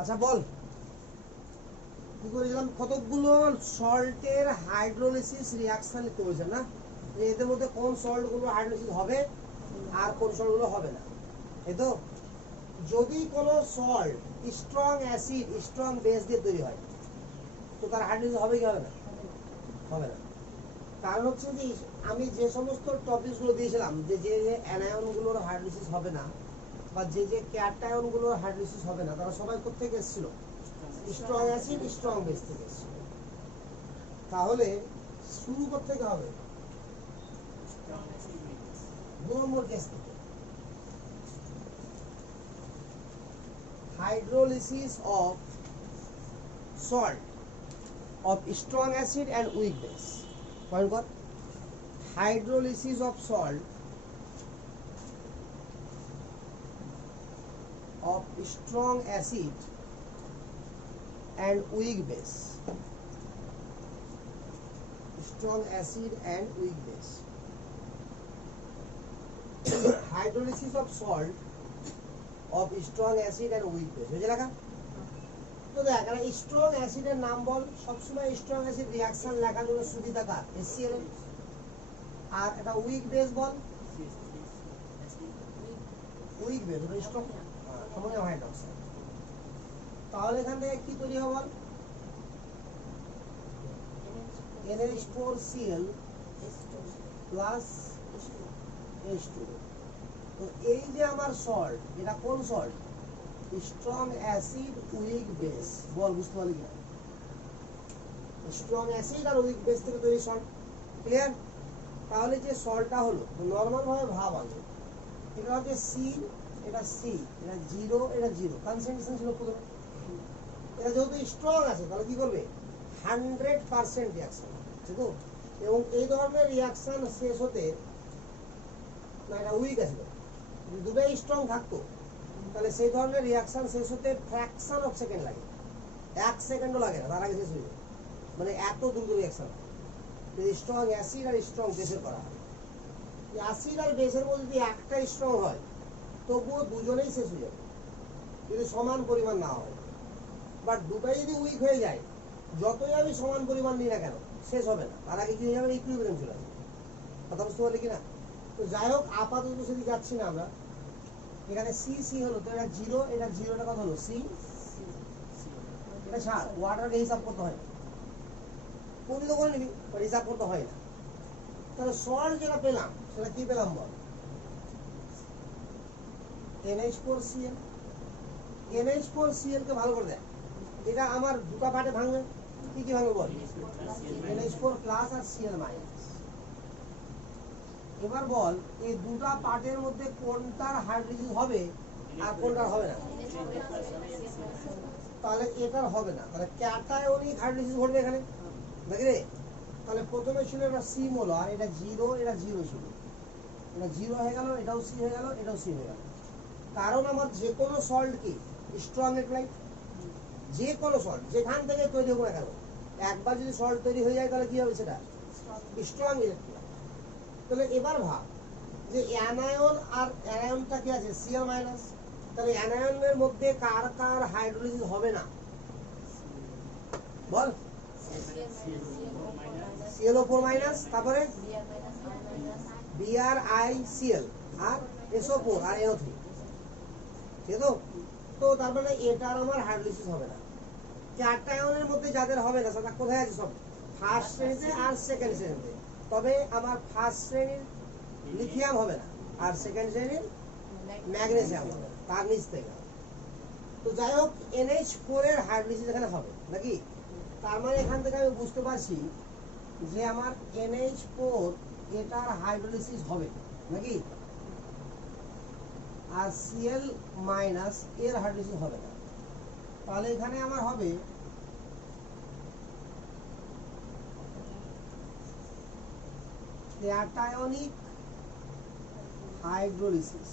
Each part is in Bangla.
আচ্ছা বল কি করেছিলাম, কতগুলো সল্টের হাইড্রোলিসিস রিঅ্যাকশন লিখতে বলেছেন না, এদের মধ্যে কোন সল্টগুলো হাইড্রোলিসিস হবে আর কোন সল্টগুলো হবে না। এই তো যদি কোনো salt strong acid strong base দিয়ে তৈরি হয় তো তার হাইড্রোলিসিস হবে কি হবে না? হবে না। কারণ হচ্ছে যে আমি যে সমস্ত টপিকসগুলো দিয়েছিলাম যে যে অ্যানায়নগুলোর হাইড্রোলিসিস হবে না বা যে যে ক্যাটায়নগুলোর হাইড্রোলিসিস হবে না, তারা সবাই কোথেকে এসেছিল? স্ট্রং অ্যাসিড স্ট্রং বেস থেকে এসেছিল। তাহলে শুরু করতে হবে 2 নম্বর কেস থেকে, hydrolysis of salt of strong acid and weak base. Point what? Hydrolysis of salt of strong acid and weak base. Strong acid and weak base. Hydrolysis of salt of strong acid and weak base. বুঝে লাগা? তো দেখ এখানে স্ট্রং অ্যাসিডের নাম বল, সবসময় স্ট্রং অ্যাসিড রিঅ্যাকশন লেখার জন্য সুবিধা কার? HCl। আর এটা উইক বেস বল, উইক বেস ওটা স্ট্রং অ্যামোনিয়াম হাইড্রোক্সাইড। তাহলে এখান থেকে কি তৈরি হবে বল? NH4Cl plus H2। তো এই যে আমার সল্ট, এটা কোন salt? Strong acid weak base. বল বুঝতে পারলি কিনা? স্ট্রং অ্যাসিড আর উইক বেস থেকে তৈরি সল্ট। ক্লিয়ার? তাহলে যে সল্টটা হলো নর্মাল ভাবে ভাব আগে, এটা হচ্ছে সি, এটা সি, এটা জিরো, এটা জিরো, কনসেন্ট্রেশন ছিল প্রথমে। এটা যেহেতু স্ট্রং আছে তাহলে কি করবে? 100% রিঅ্যাকশন, ঠিক আছে? এবং এই ধরনের রিঅ্যাকশন শেষ হতে, না এটা উইক আছে, দুটোই স্ট্রং থাকতো তাহলে সেই ধরনের রিঅ্যাকশন শেষ হতে ফ্র্যাকশন অফ সেকেন্ড লাগে, 1 সেকেন্ডও লাগে না, তার আগে শেষ হয়ে যায়। মানে এত দ্রুত রিঅ্যাকশন যদি স্ট্রং অ্যাসিড আর স্ট্রং বেসের করা হয়। অ্যাসিড আর বেসের মধ্যে যদি একটা স্ট্রং হয় তবুও দুজনেই শেষ হয়ে যাবে যদি সমান পরিমাণ না হয়। বাট দুটাই যদি উইক হয়ে যায়, যতই আমি সমান পরিমাণ নিই না কেন শেষ হবে না, তার আগে কি হয়ে যাবে? ইকুইলিব্রিয়াম চলে আসবে। কথা বুঝতে পারলে কিনা? তো যাই হোক, আপাতত সেদিকে যাচ্ছি না আমরা। এখানে সি সি হলো, তো এটা জিরো, এটা জিরোটা কত হলো? সি। এটা ছাড়, ওয়াটারকে হিসাব করতে হয় না, পরিমিত করে নিবি, হিসাব করতে হয় না। তাহলে সল্ট যেটা পেলাম সেটা কি পেলাম বল? NH4Cl। NH4Cl কে ভালো করে দেখ, এটা আমার দুটো পার্টে ভাঙবে। কি কি ভাঙবে বল? NH4 প্লাস আর Cl মাইনাস। এবার বল এই দুটো পার্টের মধ্যে কোনটার হাইড্রোলিসিস হবে আর কোনটার হবে না? তাহলে এটার হবে না, তাহলে ক্যাটায়নিক হাইড্রোলিসিস ঘটবে এখানে, দেখি রে। তাহলে প্রথমে ছিল এটা সি মোলার, এটা জিরো, এটা জিরো ছিল, এটা জিরো হয়ে গেল, এটাও সি হয়ে গেল, এটাও সি হয়ে গেল। কারণ আমার যে কোনো সল্ট কি স্ট্রং ইলেক্ট্রোলাইট, যে কোনো সল্ট যেখান থেকে তৈরি হোক না কেন, একবার যদি সল্ট তৈরি হয়ে যায় তাহলে কি হবে? সেটা স্ট্রং ইলেক্ট্রোলাইট। তাহলে এবার ভাব যে অ্যানায়ন আর অ্যানায়নটা কি আছে? Cl minus. তাহলে অ্যানায়নের মধ্যে কার কার হাইড্রোলিসিস হবে না বল? ClO4 মাইনাস, তারপরে BrICl আর SO4 আর NO3, ঠিক আছে? তো তার মানে এটার আমার হাইড্রোলিসিস হবে না। ক্যাটায়নের মধ্যে যাদের হবে না সেটা কোথায় আছে? সব ফার্স্ট শ্রেণীতে আর সেকেন্ড শ্রেণীতে। তবে আমার ফার্স্ট শ্রেণীর লিথিয়াম হবে না আর সেকেন্ড শ্রেণীর ম্যাগনেসিয়াম হবে, তার নিচ থেকে। তো যাই হোক, NH4 এর হাইড্রোলিসিস এখানে হবে নাকি? তার মানে এখান থেকে আমি বুঝতে পারছি যে আমার NH4 এটার হাইড্রোলিসিস হবে নাকি, আর Cl মাইনাস এর হাইড্রোলিসিস হবে না। তাহলে এখানে আমার হবে ক্যাটায়নিক হাইড্রোলিসিস।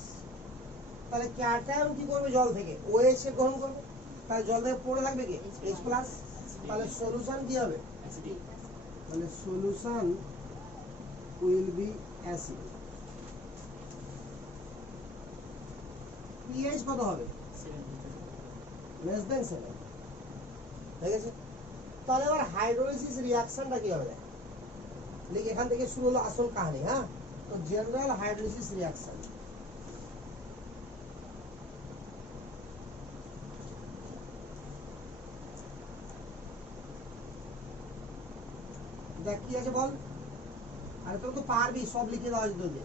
তাহলে ক্যাটায়ন কি করবে? জল থেকে OH কে গ্রহণ করবে, তাহলে জল থেকে পড়ে থাকবে কি? H plus. তাহলে সলিউশন কি হবে? তাহলে solution will be acid. pH কত হবে? লেস দেন 7 ঠিক আছে। তাহলে এবার হাইড্রোলাইসিস রিঅ্যাকশনটা কি হবে দেখি, এখান থেকে শুরু হলো আসল কাহিনী। হ্যাঁ, তো জেনারেল হাইড্রোলাইসিস রিঅ্যাকশন, দেখ কি আছে বল। আরে তোর তো পারবি, সব লিখে দেওয়া যেত যে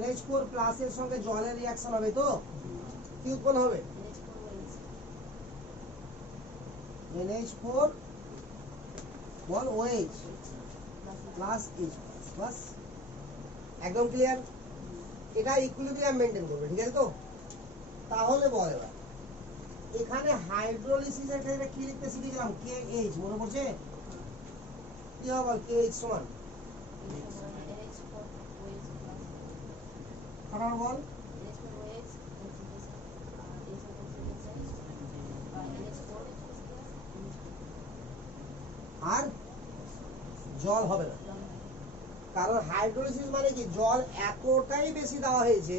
NH4 প্লাসের সঙ্গে জলের রিঅ্যাকশন হবে, তো কি উৎপন্ন হবে? NH4 বল OH প্লাস H প্লাস, একদম ক্লিয়ার। এটা ইকুইলিব্রিয়াম মেইনটেইন করবে, ঠিক আছে তো। তাহলে বল এবার এখানে হাইড্রোলিসিসের ক্ষেত্রে কি লিখতে শিখেছিলাম? KH, মনে পড়ছে? কি হবে বল? KH সমান কারণ বল আর জল হবে না, কারণ হাইড্রোলিসিস মানে কি, জল এতটাই বেশি দেওয়া হয়েছে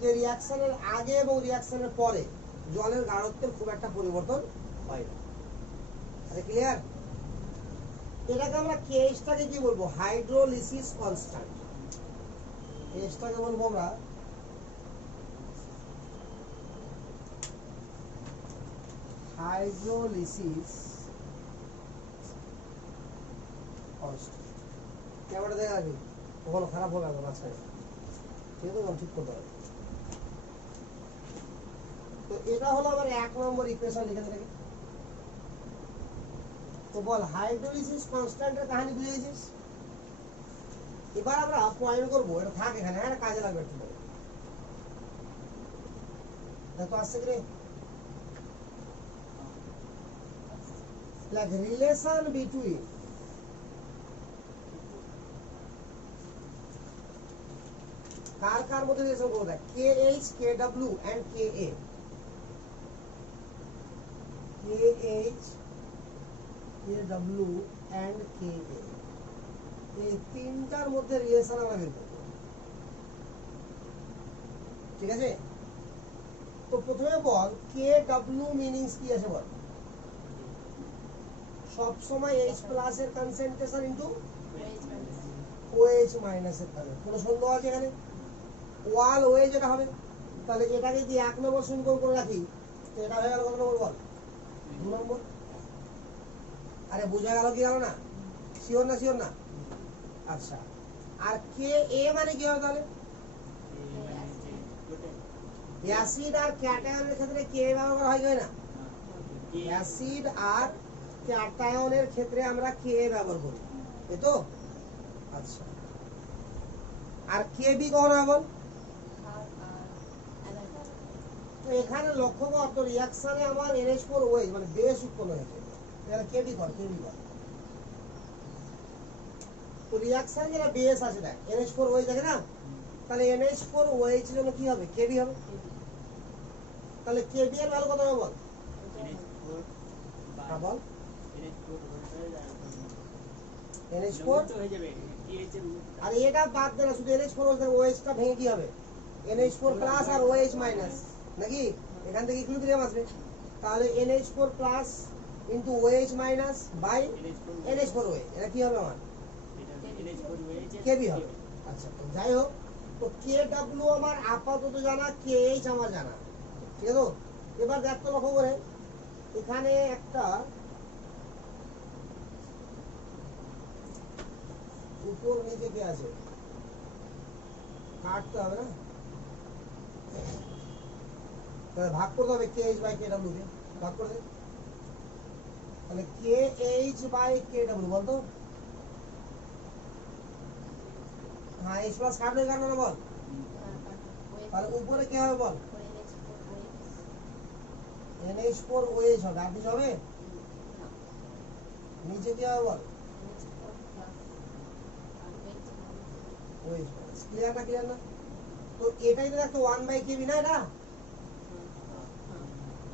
যে রিঅ্যাকশনের আগে এবং রিঅ্যাকশনের পরে জলের গাঢ়ত্বের খুব একটা পরিবর্তন হয় না। আরে ক্লিয়ার? এটাকে আমরা কেএসটাকে কি বলবো? Hydrolysis constant. কেএসটাকে বলবো আমরা হাইড্রোলিসিস কনস্ট্যান্ট। ক্যামেরা দেখা রাখি, কখনো খারাপ হবে না মাঝখানে, ঠিক আছে? ঠিক করতে হবে। তো এটা হলো আমার 1 নম্বর ইকুয়েশন, লিখে দেবে। তো বল হাইড্রোলিসিস কনস্ট্যান্টের কাহিনী বুঝে গেছিস? এবার আমরা পয়েন্ট করবো, এটা থাক এখানে, হ্যাঁ কাজে লাগবে একটু। দেখো আসছে কি রে, like relation between কার কার মধ্যে রিলেশন করবো? দেখ KH, KW and KA, KH, KW and KA, এই তিনটার মধ্যে রিলেশন আমরা বের করবো, ঠিক আছে? তো প্রথমে বল KW মিনিংস কি আছে বল? সব সময় H প্লাস এর কনসেন্ট্রেশন ইনটু OH মাইনাস এর থাকে। কোনো সন্দেহ আছে এখানে? ওয়াল OH যেটা হবে, তাহলে এটাকে যদি 1 নম্বর সমীকরণ করে রাখি, তো এটা হয়ে গেল কত নম্বর বল? 2 নম্বর। আরে বোঝা গেল কি গেল না? শিওর না? শিওর না? আচ্ছা, আর KA মানে কি হবে তাহলে? অ্যাসিড আর ক্যাটায়নের ক্ষেত্রে কে ব্যবহার করা হয় না? অ্যাসিড আর ক্যাটায়নের ক্ষেত্রে আমরা কে ব্যবহার করি, তাই তো? আচ্ছা, আর কেবি কখন হয় বল? তো এখানে লক্ষ্য কর, তো রিঅ্যাকশনে আমার NH4OH মানে বেস উৎপন্ন হয়েছে, তাহলে কেবি কর, কেবি কর। তো রিঅ্যাকশনে যেটা বেস আছে দেখ, NH4OH দেখে না, তাহলে NH4OH এর জন্য কি হবে? কেবি হবে। তাহলে কেবি এর ভ্যালু কত হবে বল? হ্যাঁ বল। NH4 আর এটা বাদ দে না, শুধু NH4OH টা ভেঙে কি হবে? NH4 প্লাস আর OH মাইনাস, নাকি? এখান থেকে ইকুইলিব্রিয়াম আসবে, তাহলে NH4 plus into OH minus by NH4OH, এটা কি হবে আমার? কেবি হবে। আচ্ছা, তো যাই হোক, তো KW আমার আপাতত জানা, KH আমার জানা, ঠিক আছে? এবার দেখ তো লক্ষ্য করে, এখানে একটা উপর নিচে কে আছে, কাটতে হবে না, তাহলে ভাগ করতে হবে KH বাই KW কে, ভাগ করে দে। তাহলে KH বাই KW বলতো, হ্যাঁ H প্লাস কাটলে কাটবে না বল? তাহলে উপরে কে হবে বল? NH4OH হবে, আর কিছু হবে? নিচে কি হবে বল? OH plus. ক্লিয়ার না? ক্লিয়ার না? তো এটাই তো একটা 1/kb না,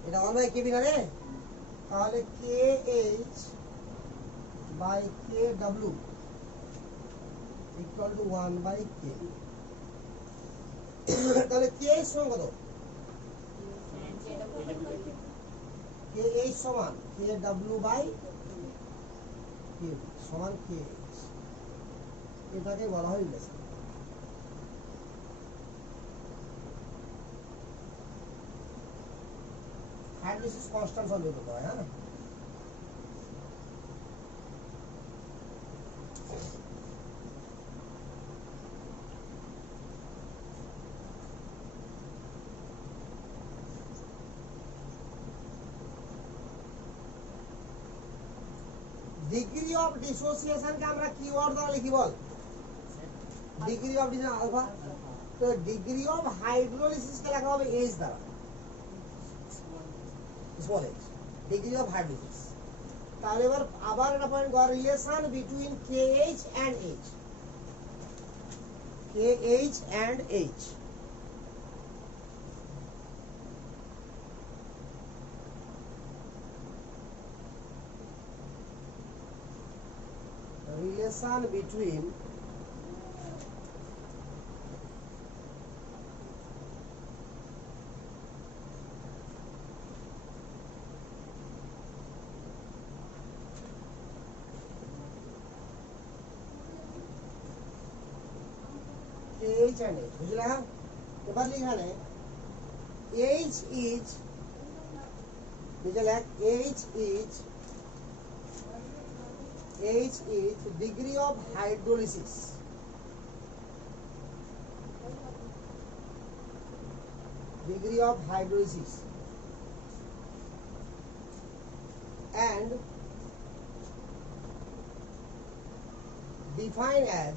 এটা 1/kb না রে? তাহলে KH by KW equal to 1/kb। তাহলে KH সমান কত? KH সমান KW বাই KB সমান KH, এটাকে বলা হয় রিলেশন। হাইড্রোলিসিস কনস্ট্যান্ট সব বের করতে হয়, হ্যাঁ। ডিগ্রি অফ ডিসোসিয়েশন কে আমরা কি ওয়ার্ড দ্বারা লিখি বল? Degree of dissociation alpha. তো ডিগ্রি অফ হাইড্রোলিসিস কে লেখা হবে H দ্বারা, small h, degree of hydrolysis. তাহলে এবার আবার একটা পয়েন্ট কর, relation between KH and H, KH and H। relation between KH and H, বুঝলা? এবার লিখানে H is, বুঝলা, H is degree of hydrolysis, degree of hydrolysis, and defined as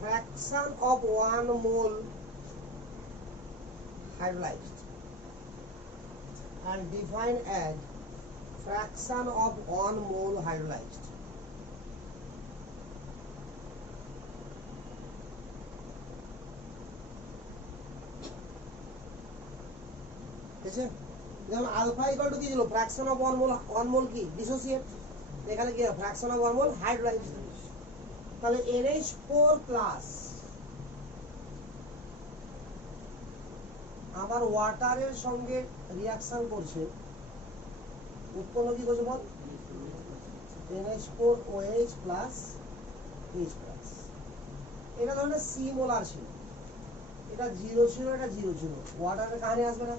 fraction of 1 mole hydrolyzed, and defined as fraction of 1 mole hydrolyzed। ঠিক আছে, যেমন আলফা ইকুয়াল টু কি ছিল? ফ্র্যাকশন অফ 1 মোল কি? ডিসোসিয়েট। এখানে কি ফ্র্যাকশন অফ 1 মোল হাইড্রোলাইজড। তাহলে NH4 প্লাস আবার ওয়াটারের সঙ্গে রিঅ্যাকশন করছে, উৎপন্ন কি করছে বল? NH4OH plus H plus. এটা ধরনের C মোলার ছিল, এটা 0 ছিল, এটা 0 ছিল, ওয়াটারের কাহিনী আসবে না।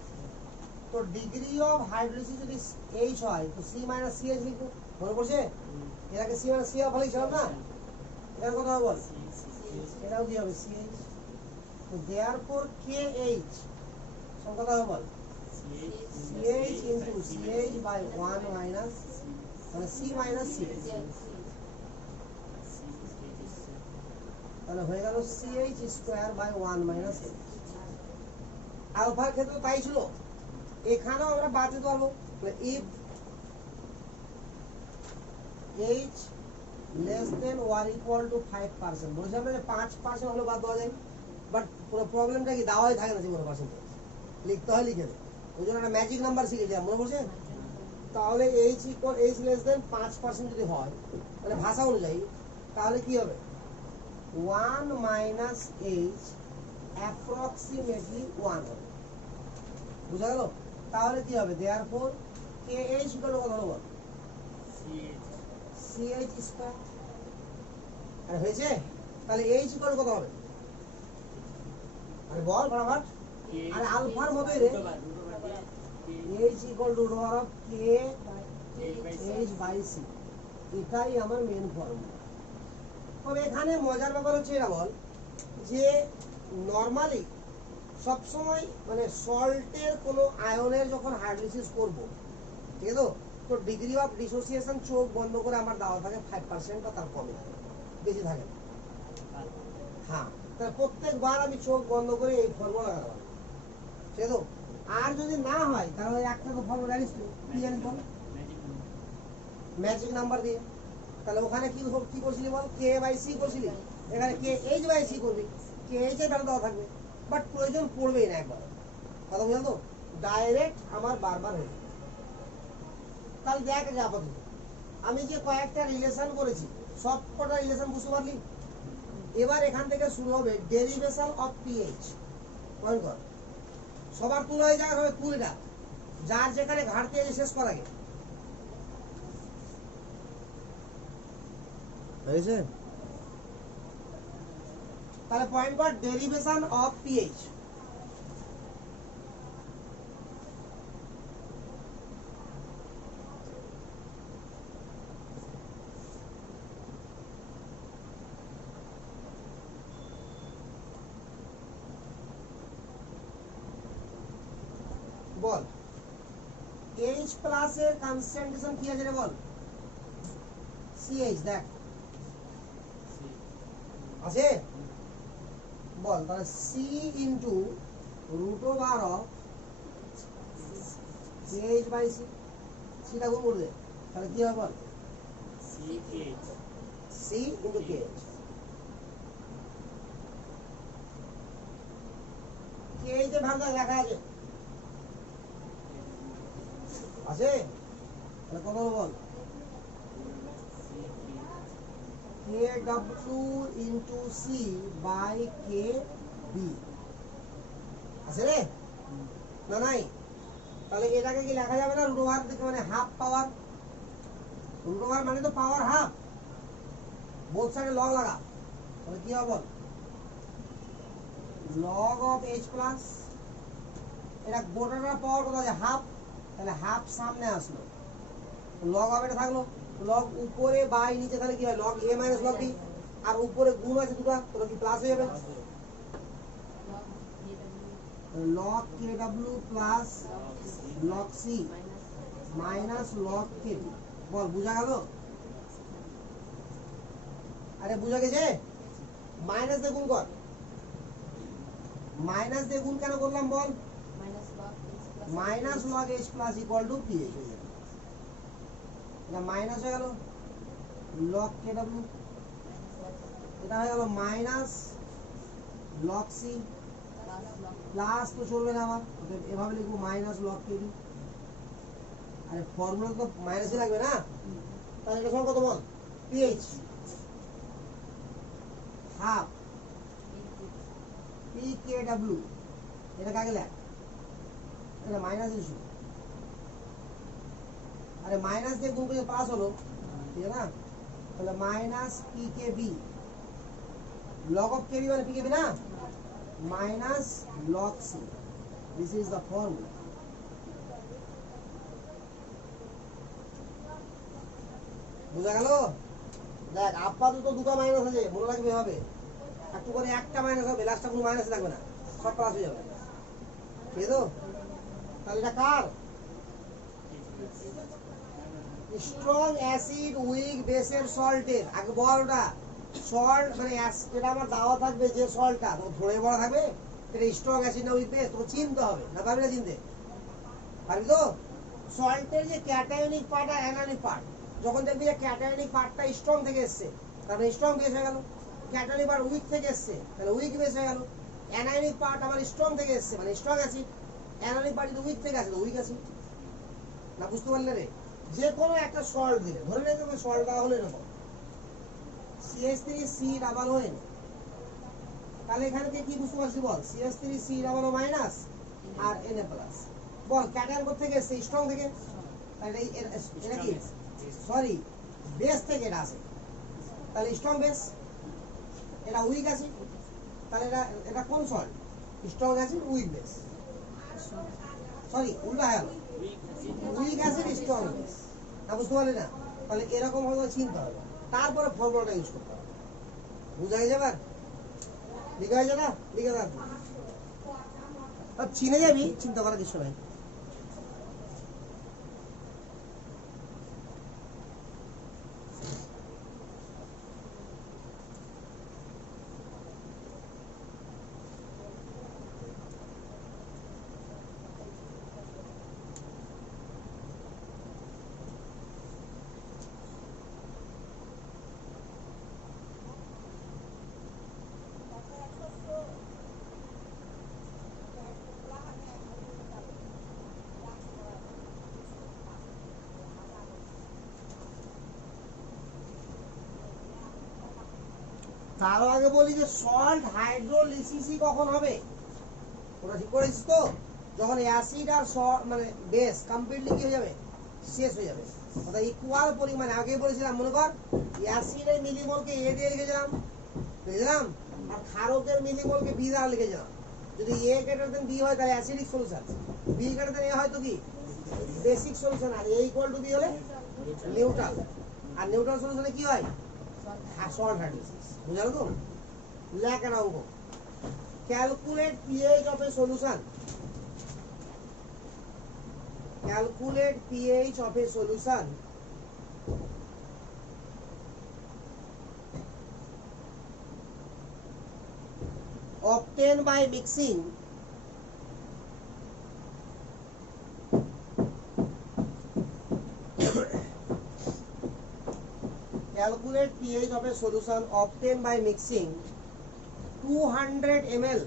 তো ডিগ্রি অফ হাইড্রোলিসিস যদি H হয় তো C মাইনাস CH লিখবো, মনে পড়ছে? এটাকে C মাইনাস CH লিখছিলাম না? এটার কথা বল, এটাও কি হবে? CH। তো দেয়ারফর KH সংখ্যাটা হবে বল, CH into CH by 1 minus, মানে C মাইনাস CH। তাহলে হয়ে গেল CH square by 1 minus H। আলফার ক্ষেত্রে তাই ছিল, এখানেও আমরা বাঁচাতে পারবো। If H less than or equal to 5%, বলেছিলাম না যে 5% হলে বাদ দেওয়া যায়, বাট পুরো প্রবলেমটা কি দেওয়াই থাকে না জীবনে পার্সেন্টেজ, লিখতে হয়, লিখে দেয়। ওই জন্য একটা ম্যাজিক নাম্বার শিখেছিলাম, মনে পড়ছে? তাহলে H লেস দেন 5% যদি হয়, মানে ভাষা অনুযায়ী, তাহলে কি হবে? 1 মাইনাস H অ্যাপ্রক্সিমেটলি 1 হবে, বুঝা গেল? তাহলে কি হবে? দেয়ারফর KH ইকুয়াল টু কত হলো বল? CH square. আর হয়েছে? তাহলে H ইকুয়াল কত হবে? আরে বল ফটাফট। আরে আলফার মতই রে, H equal to root of K H by C, এটাই আমার মেন ফর্মুলা। তবে এখানে মজার ব্যাপার হচ্ছে এটা বল, যে নরমালি সবসময় মানে সল্টের কোনো আয়নের যখন হাইড্রোলিসিস করবো, ঠিক আছে, তো ডিগ্রি অফ ডিসোসিয়েশন চোখ বন্ধ করে আমার দেওয়া থাকে 5% বা তার কমে, বেশি থাকে না। হ্যাঁ, তাহলে প্রত্যেকবার আমি চোখ বন্ধ করে এই ফর্মুলা লাগাতে পারবো, ঠিক আছে। আর যদি না হয় তাহলে একটা তো ফর্মুলা জানিস, কি জানিস বল? ম্যাজিক নাম্বার দিয়ে। তাহলে ওখানে কি কি করছিলি বল? K বাই C করছিলি, এখানে KH বাই C করবি, KH এর ভ্যালু দেওয়া থাকবে, বাট প্রয়োজন পড়বেই না একবার, কথা বুঝলেন তো? ডাইরেক্ট আমার বারবার হয়ে যাবে। তাহলে দেখ যে আপাতত আমি যে কয়েকটা রিলেশন করেছি, সব কটা রিলেশন বুঝতে পারলি? এবার এখান থেকে শুরু হবে ডেরিভেশন অফ PH। পয়েন্ট কর, সবার তুল হয়ে যায়, সবাই তুল এটা, যার যেখানে ঘাটতি আছে শেষ কর আগে, হয়েছে? তাহলে পয়েন্ট কর ডেরিভেশন অফ পিএইচ। বল এইচ প্লাস এর কনসেন্ট্রেশন কি আছে রে বল? সিএইচ দেখ আছে, বল তাহলে C into root over of CH by C, সিটা গুণ করে দে, তাহলে কি হবে বল? সি ইন্টু কেএইচ, কেএইচ এর ভাগ লেখা আছে, আছে তাহলে কত হলো বল? KW into C by KB আছে রে না নাই? তাহলে এটাকে কি লেখা যাবে না রুট ওভার থেকে, মানে হাফ পাওয়ার, রুট ওভার মানে তো পাওয়ার হাফ, বোথ সাইডে লগ লাগা, তাহলে কি হবে বল? লগ অফ H প্লাস, এটা গোটাটার পাওয়ার কত আছে? হাফ, তাহলে হাফ সামনে আসলো, লগ হবে এটা থাকলো, লগ উপরে বাই নিচে, তাহলে কি হয়? Log A minus log B, আর উপরে গুণ আছে দুটো, তাহলে কি প্লাস হয়ে যাবে? Log K W plus log C minus log K B. বল বুঝা গেল? আরে বুঝা গেছে? মাইনাস দিয়ে গুণ কর, মাইনাস দিয়ে গুণ কেন করলাম বল? Minus log H plus equal to pH, এটা মাইনাস হয়ে গেল লগ কে ডাব্লিউ, এটা হয়ে গেল মাইনাস লগ সি, প্লাস তো চলবে না আমার, এভাবে লিখবো মাইনাস লগ কে বি, আরে ফর্মুলা তো মাইনাসই লাগবে না, তাহলে এটা সমান কত বল? PH half p K W, এটা কাকে লেখ? এটা মাইনাস ইস্যু, আরে মাইনাস দিয়ে গুণ করে প্লাস হলো, ঠিক আছে না? তাহলে minus p K b, log of K b মানে পি কে বি না, minus log C, this is the formula. বুঝা গেল? দেখ আপাতত দুটো মাইনাস আছে, মনে রাখবে হবে, একটু করে একটা মাইনাস হবে, লাস্টটা কোনো মাইনাস লাগবে না, সব প্লাস হয়ে যাবে, ঠিক আছে? তাহলে এটা কার? স্ট্রং অ্যাসিড উইক বেসের সল্টের, আগে বল ওটা সল্ট মানে এটা আমার দাওয়া থাকবে যে সল্টটা তো ধরে বলা থাকবে, এটা স্ট্রং অ্যাসিড না উইক বেস, তোকে চিনতে হবে, না পারবি না চিনতে? পারবি তো? সল্টের যে ক্যাটায়নিক পার্ট আর অ্যানায়নিক পার্ট, যখন দেখবি যে ক্যাটায়নিক পার্টটা স্ট্রং থেকে এসছে তাহলে স্ট্রং বেস হয়ে গেল, ক্যাটায়নিক পার্ট উইক থেকে এসছে তাহলে উইক বেস হয়ে গেল, অ্যানায়নিক পার্ট আবার স্ট্রং থেকে এসছে মানে স্ট্রং অ্যাসিড, অ্যানায়নিক পার্ট যদি উইক থেকে আসে তো উইক অ্যাসিড। না বুঝতে পারলে রে? যে কোনো একটা সল্ট দিলে ধরে নিয়ে যাবে, সল্ট দেওয়া হলো এরকম CH3C ডাবল ওএন, তাহলে এখানে থেকে কি বুঝতে পারছি বল? CH3C ডাবল ও মাইনাস আর Na প্লাস, বল ক্যাটায়ন কোথা থেকে এসছে? স্ট্রং থেকে, তাহলে এটা কি সরি বেস থেকে এটা আসে, তাহলে স্ট্রং বেস, এটা উইক অ্যাসিড, তাহলে এটা কোন salt? Strong acid weak base, sorry উল্টা হয়ে গেল, উইক অ্যাসিড স্ট্রং বেস। না বুঝতে পারলি না? তাহলে এরকম ভাবে চিনতে হবে, তারপরে ফর্মুলাটা ইউজ করতে হবে। বুঝা গেছে? এবার লিখা হয়েছে না? লিখে রাখ, চিনে যাবি, চিন্তা করার কিছু নাই। তার আগে বলি যে সল্ট হাইড্রোলিসিসই কখন হবে? ওটা ঠিক করেছিস তো? যখন অ্যাসিড আর মানে বেস কমপ্লিটলি কি হয়ে যাবে, শেষ হয়ে যাবে, অর্থাৎ ইকুয়াল পরিমাণে, আগে বলেছিলাম মনে কর অ্যাসিডের মিলিমোলকে এ দিয়ে লিখেছিলাম আর ক্ষারকের মিলিমোলকে বি দ্বারা লিখেছিলাম। যদি এ গ্রেটার দেন বি হয় তাহলে acidic solution, B greater than A হয় তো কি বেসিক সলিউশন, আর এ ইকুয়াল টু বি হলে নিউট্রাল, আর নিউট্রাল সলিউশনে কি হয় সল্ট হাইড্রোলাইসিস। বুঝালো তো? লেখ একটা অঙ্ক, calculate pH of a solution, calculate pH of a solution obtained by mixing calculate pH of a solution obtained by mixing 200 ml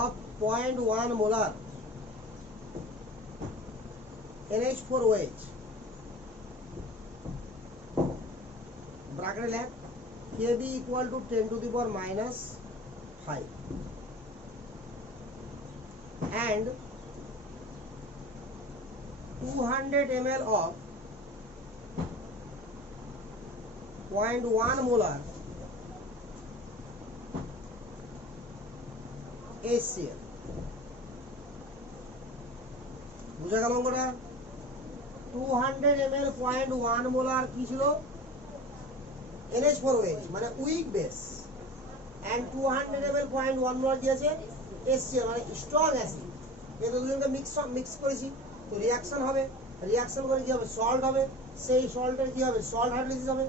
of 0.1 molar NH4OH bracket lab Kb equal to 10 to the power minus 5 and 200 ml of 0.1 molar HCl। বুঝা গেল অঙ্কটা? 200 ml 0.1 molar কি ছিল NH4OH মানে week base, and 200 ml 0.1 molar কি আছে HCl মানে স্ট্রং অ্যাসিড। এই দুটোকে মিক্স করেছি তো রিঅ্যাকশন হবে, রিঅ্যাকশন করে কি হবে সল্ট হবে, সেই সল্টের কি হবে সল্ট হাইড্রোলাইসিস হবে।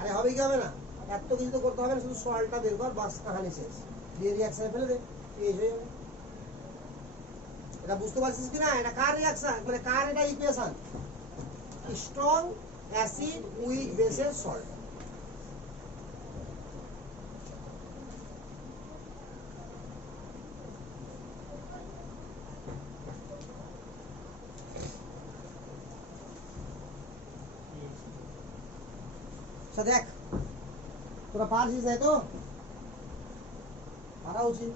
আরে হবে কি হবে না, এত কিছু তো করতে হবে না, শুধু সল্টটা বের কর বাস কাহিনী শেষ, দিয়ে রিঅ্যাকশনে ফেলে দে, পেজ হয়ে যাবে। এটা বুঝতে পারছিস কি না? এটা কার রিঅ্যাকশন মানে কার এটা ইকুয়েশন, স্ট্রং অ্যাসিড উইক বেসের সল্ট। দেখ তোরা পারছিস তাই তো, পারা উচিত।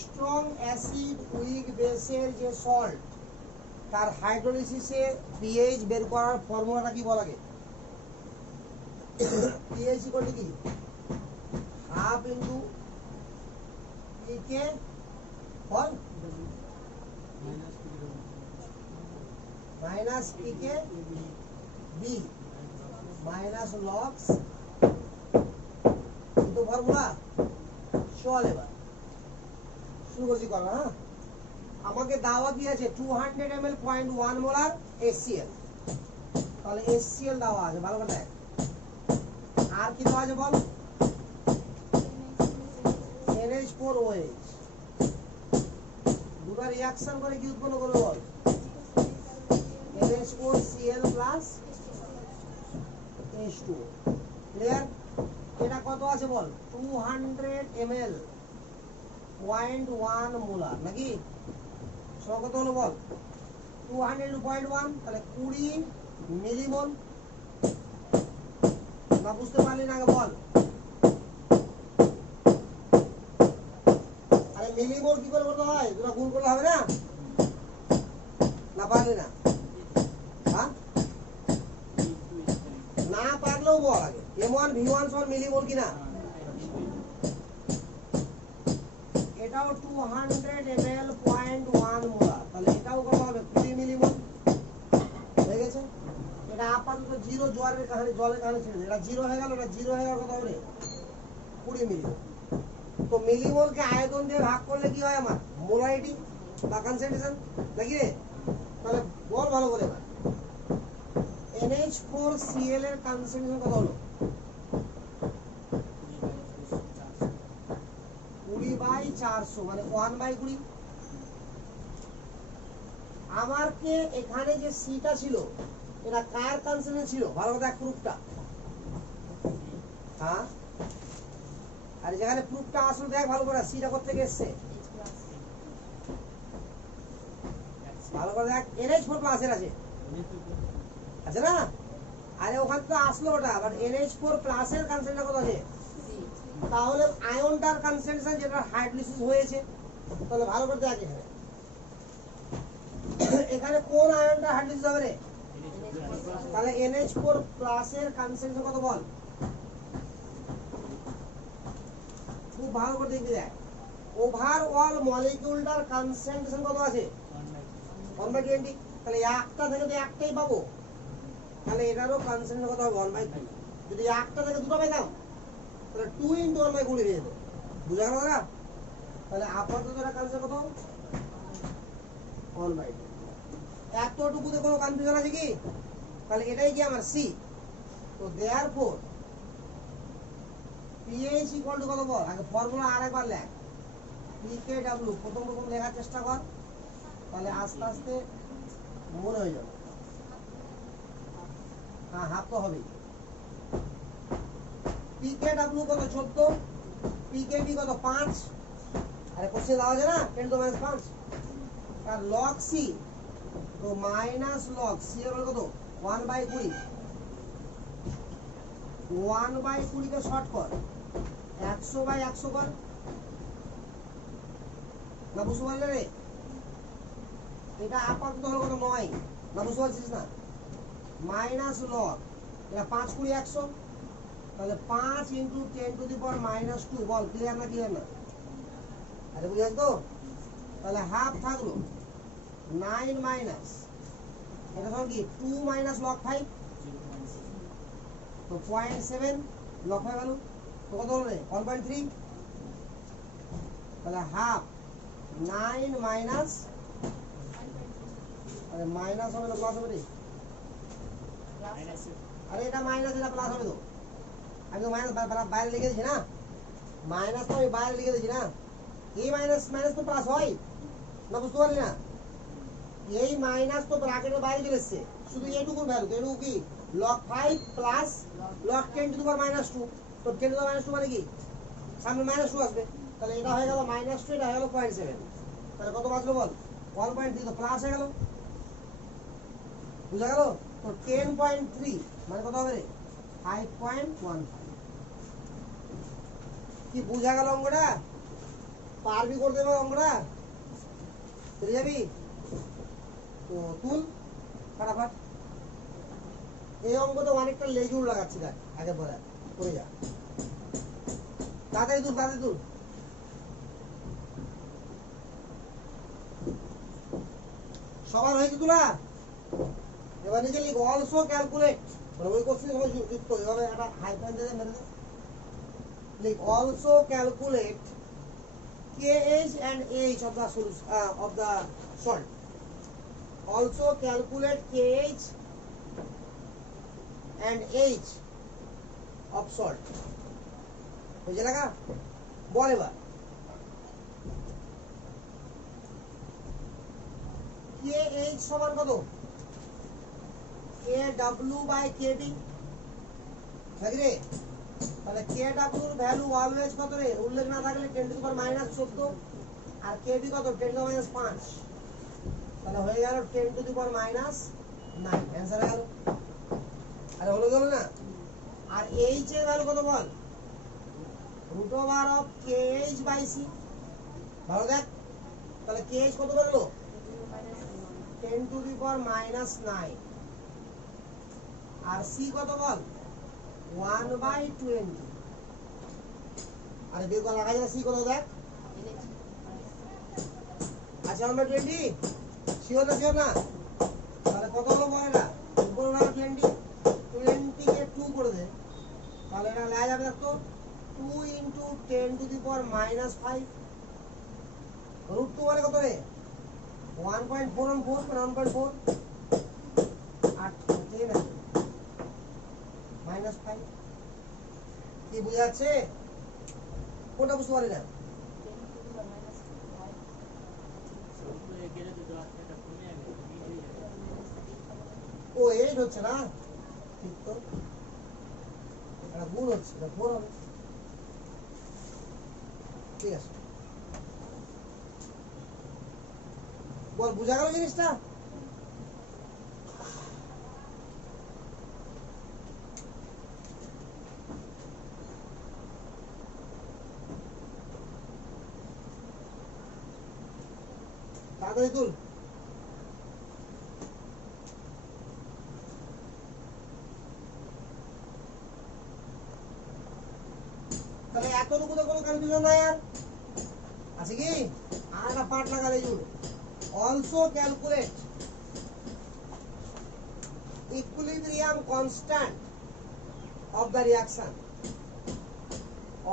স্ট্রং অ্যাসিড উইক বেসের যে সল্ট তার হাইড্রোলাইসিসে পিএইচ বের করার ফর্মুলাটা কি বলা লাগে? পিএইচ ইকুয়াল টু কি হাফ ইনটু পিকে হল মাইনাস পিকে বি মাইনাস লক্স, তো ফর্মুলা চল এবার শুরু করছি করা। হ্যাঁ, আমাকে দাওয়া কি আছে 200 ml 0.1 মোলার HCl, তাহলে HCl দেওয়া আছে ভালো করে দেখ, আর কি দেওয়া আছে বল NH4OH, দুটো রিঅ্যাকশন করে কি উৎপন্ন করবে বল NH4Cl প্লাস H2। ক্লিয়ার? এটা কত আছে বল 200 ml 0.1 মোলার নাকি কত হলো বল 200 0.1 তাহলে 20 মিলিমোল। না বুঝতে পারলি না বল, আরে মিলিমোল কি করে করতে হয়, তোরা গুণ করলে হবে না, না পারলি না? হ্যাঁ না পারলেও বল আগে M1 V1 সমান মিলিমোল কিনা। এটাও 200 ml 0.1 মোলার, তাহলে এটাও কত হবে 20 মিলিমোল হয়ে গেছে। এটা আপাতত জিরো জলের কাহিনী ছেড়ে দে, এটা জিরো হয়ে গেল, এটা জিরো হয়ে গেল কত হবে 20 মিলিমোল। তো মিলিমোলকে আয়তন দিয়ে ভাগ করলে কি হয় আমার মোলারিটি বা কনসেন্ট্রেশন নাকি রে? তাহলে বল ভালো করে এবার NH4Cl এর কনসেন্ট্রেশন কত হলো 20/400 মানে 1/20। আমার কে এখানে যে সিটা ছিল এটা কার কনসেন্ট্রেশন ছিল ভালো করে দেখ প্রুফটা। হ্যাঁ আর যেখানে প্রুফটা আসলে দেখ ভালো করে, সিটা কোথা থেকে এসছে ভালো করে দেখ, NH4 প্লাসের আছে আছে না? আরে ওখান তো আসলো ওটা, বাট NH4 প্লাসের কনসেন্ট্রেশন কত আছে? তাহলে আয়নটার কনসেন্ট্রেশন যেটা হাইড্রোলিসিস হয়েছে, তাহলে ভালো করে দেখ এখানে এখানে কোন আয়নটা হাইড্রোলিসিস হবে রে? তাহলে NH4 প্লাসের কনসেন্ট্রেশন কত বল? খুব ভালো করে দেখবি দেখ, ওভারঅল মলিকিউলটার কনসেন্ট্রেশন কত আছে? 1/20। তাহলে একটা থেকে তো একটাই পাবো, তাহলে এটারও কনসেন্ট্রেশন কত হবে? 1/2। যদি একটা থেকে দুটো পেতাম তাহলে 2 × 1/20 হয়ে যেত। বুঝা গেল না? তাহলে আপাতত এটা কনসেন্ট্রেশন কত? 1/2। এতটুকুতে কোনো কনফিউশন আছে কি? তাহলে এটাই কি আমার সি। তো দেয়ারফর pH ইকুয়াল টু কত বল? আগে ফর্মুলা আরেকবার লেখ, pKw প্রথম লেখার চেষ্টা কর, তাহলে আস্তে আস্তে মনে হয়ে যাবে। হ্যাঁ, হাফ তো হবেই। pKw কত? 14। pKb কত? 5। আরে কোশ্চেন দেওয়া আছে না 10⁻⁵। আর log c, তো মাইনাস log c এর কত? 1/20। 1/20 কে শর্ট কর, 100/100 কর। না বুঝতে পারলে রে? এটা আপাতত হলো কত? 9। না বুঝতে পারছিস না? মাইনাস লগ, এটা 5 × 20 100, তাহলে 5 × 10⁻²। বল ক্লিয়ার না? ক্লিয়ার না? আরে বুঝেছ তো? তাহলে হাফ থাকলো 9 মাইনাস, এটা সব কি 2 মাইনাস log 5, তো 0.7 log 5 ভ্যালু, তো কত হলো রে? 1/3। তাহলে হাফ 9 মাইনাস, আরে মাইনাস হবে না প্লাস হবে রে? আরে এটা মাইনাস, এটা প্লাস হবে তো। আমি তো মাইনাস বাইরে লিখে দিয়েছি না, মাইনাস তো আমি বাইরে লিখে দিয়েছি না। এই মাইনাস মাইনাস তো প্লাস হয় না, বুঝতে পারলি না? এই মাইনাস তো ব্র্যাকেটের বাইরে চলে এসছে, শুধু এইটুকুর ভ্যালু। তো এটুকু কি? log 5 plus log 10⁻²। তো 10⁻² মানে কি? সামনে -2 আসবে, তাহলে এটা হয়ে গেল -2, এটা হয়ে গেল 0.7। তাহলে কত বাঁচলো বল? 1.3, তো প্লাস হয়ে গেল। বুঝা গেল? তো 10.3 মানে কত হবে রে? 5.15। কি বুঝা গেল অঙ্কটা? পারবি করতে পারবে অঙ্কটা? চলে যাবি? তো তুল ফাটাফাট। এই অঙ্কতে অনেকটা লেজুর লাগাচ্ছি, দেখ আগে পরে করে যা, তাড়াতাড়ি তুল, তাড়াতাড়ি তুল। সবার হয়েছে তুলা? এবার নিজে লিখ, অলসো ক্যালকুলেট, মানে ওই কোশ্চেন যুক্ত এভাবে একটা হাইফেন দিয়ে মেরে দে। লিখ also calculate KH and H of the solution of the salt. Also calculate KH and H of salt. বুঝে লাগা? বল এবার KH সমান কত? KW/KB নাকি রে? তাহলে KW এর ভ্যালু অলওয়েজ কত রে? উল্লেখ না থাকলে 10⁻14, আর KB কত? 10⁻5। তাহলে হয়ে গেল 10⁻9। অ্যান্সার হয়ে গেল। আরে হলো গেল না? আর H এর ভ্যালু কত বল? √of KH/C। ভালো দেখ, তাহলে KH কত বেরোলো? 10⁻9। আর C কত বল? 1/20। আরে বের করা লাগা যায়, C কত দেখ? আচ্ছা 1/20, শিওর না? শিওর না? তাহলে কত হলো বল? এটা উপর হলো 20, 20 কে 2 করে দে, তাহলে এটা লেখা যাবে দেখো 2 × 10⁻5। √2 মানে কত রে? 1.4 on 4 মানে 1.4, আর 10 আছে -5। কি বুঝা যাচ্ছে? কোনটা বুঝতে পারি না? ও 8 হচ্ছে না, ঠিক তো, এটা গুণ হচ্ছে, এটা 4 হবে। ঠিক আছে, বল বুঝা গেল জিনিসটা? তাড়াতাড়ি তুল। তাহলে এতটুকু তো কোনো কনফিউশন নাই আর, আছে কি? আর একটা পার্ট লাগালে জুড়ে also calculate equilibrium constant of the reaction.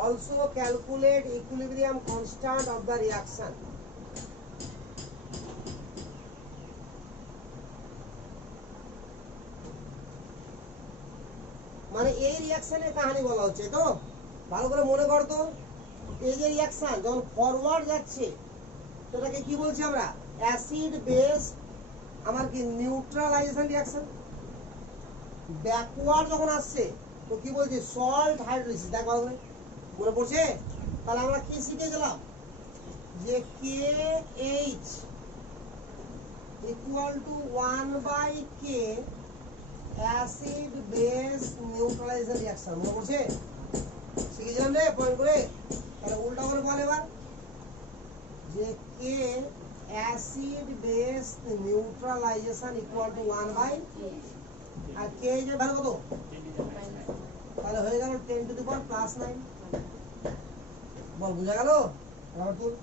Also calculate equilibrium constant of the reaction. মানে এই রিঅ্যাকশনের কাহিনী বলা হচ্ছে তো, ভালো করে মনে কর তো। এই যে রিঅ্যাকশন যখন ফরওয়ার্ড যাচ্ছে সেটাকে কি বলছি আমরা? অ্যাসিড বেস আমার কি নিউট্রালাইজেশন রিঅ্যাকশন। ব্যাকওয়ার্ড যখন আসছে তো কি বলছি? Salt hydrolysis. দেখ ভালো করে মনে পড়ছে? তাহলে আমরা কি শিখে গেলাম? যে KH equal to 1/K acid base neutralisation reaction. মনে পড়ছে? শিখেছিলাম রে পয়েন্ট করে। তাহলে উল্টা করে বল এবার, যে K acid base neutralisation equal to 1/K আর K এর ভ্যালু কত? তাহলে হয়ে গেল 10 টু দি পাওয়ার +9। বল বুঝা গেল? এবার তুল।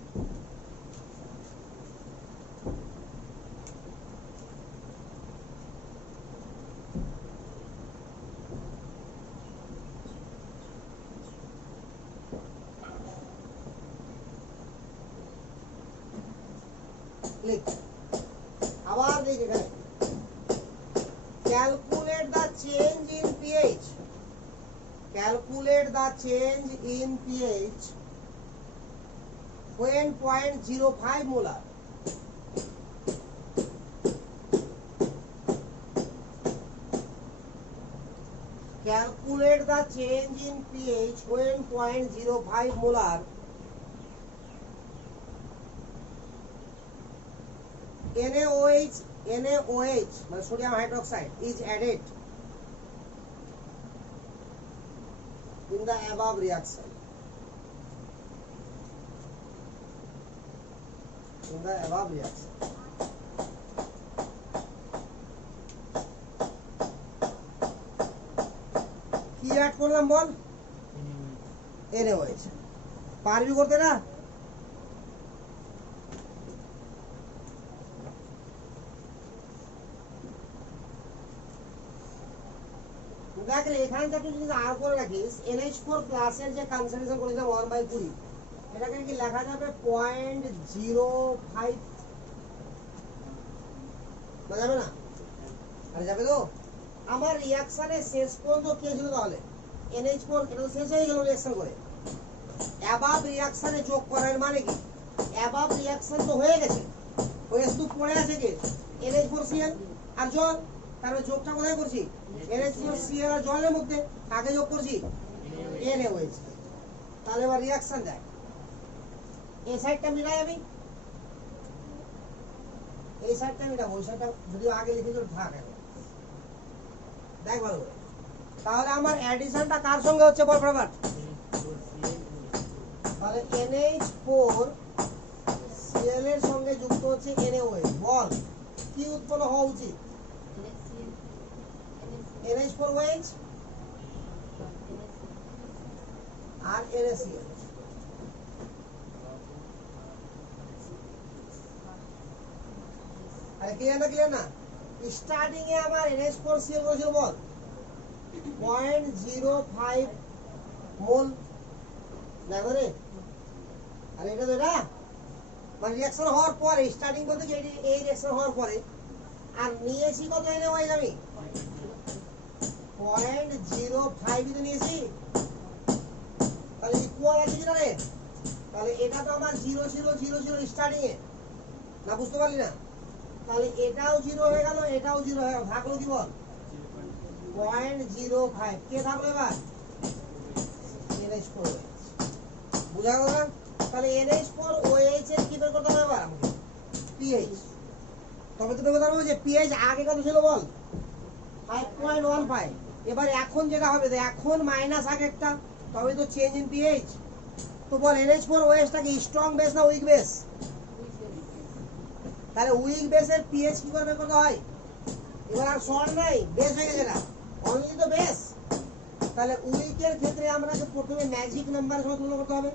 লিখ, আবার লিখ এখানে, calculate the change in pH. Calculate the change in pH when 0.05 molar. Calculate the change in pH when 0.05 molar NaOH মানে sodium hydroxide is added in the above reaction. In the above reaction. কি অ্যাড করলাম বল? NaOH। পারবি করতে না? দেখ রে, এখানে থেকে যদি আর করে রাখিস NH4 প্লাসের যে কনসেন্ট্রেশন করেছিলাম 1/20, এটাকে কি লেখা যাবে 0.05? না যাবে না? আরে যাবে তো। আমার রিঅ্যাকশনের শেষ পর্যন্ত কি ছিল তাহলে? NH4 এটা তো শেষ হয়ে গেল রিঅ্যাকশন করে। অ্যাবাভ রিঅ্যাকশনে যোগ করার মানে কি? অ্যাবাভ রিঅ্যাকশন তো হয়ে গেছে, হয়ে শুধু পড়ে আছে কি NH4Cl আর জল। তারপরে যোগটা কোথায় করছি? NH4Cl আর জলের মধ্যে। কাকে যোগ করছি? NaOH। তাহলে এবার রিঅ্যাকশন দেখ, এই সাইডটা মিলাই আমি, এই সাইডটা মিলাবো, ওই সাইডটা যদিও আগে লিখেছিল থাক এখন। দেখ ভালো করে, তাহলে আমার অ্যাডিশনটা কার সঙ্গে হচ্ছে বল ফটাফট? তাহলে NH4Cl এর সঙ্গে যুক্ত হচ্ছে NaOH। বল কি উৎপন্ন হওয়া উচিত? NH4OH আর NaCl। আরে ক্লিয়ার না? ক্লিয়ার না? স্টার্টিং এ আমার NH4Cl করেছিল বল 0.05 মোল। দেখো রে, আরে এটা তো এটা মানে রিঅ্যাকশন হওয়ার পরে, স্টার্টিং বলতে কি এই রিঅ্যাকশন হওয়ার পরে। আর নিয়েছি কত NaOH আমি? 0.05 তো নিয়েছি। তাহলে ইকুয়াল আছে কিনা রে? তাহলে এটা তো আমার 0.000 স্টার্টিং এ, না বুঝতে পারলি না? তাহলে এটাও 0 হয়ে গেল, এটাও 0 হয়ে গেল, থাকলো কি বল? 0.05। কে থাকলো এবার? NH4OH। বুঝা গেল না? তাহলে NH4OH এর কি বের করতে হবে এবার আমাকে pH তবে তো বের করতে হবে যে pH আগে কত ছিল বল 5.15 এবার এখন যেটা হবে এখন মাইনাস আগে একটা তবে তো চেঞ্জ ইন pH তো বল NH4OH টা কি স্ট্রং বেস না উইক বেস তাহলে উইক বেসের pH কি করে বের করতে হয় এবার আর সল্ট নাই বেস হয়ে গেছে না অনলি তো বেস তাহলে উইকের ক্ষেত্রে আমরা প্রথমে ম্যাজিক নাম্বারের সঙ্গে তুলনা করতে হবে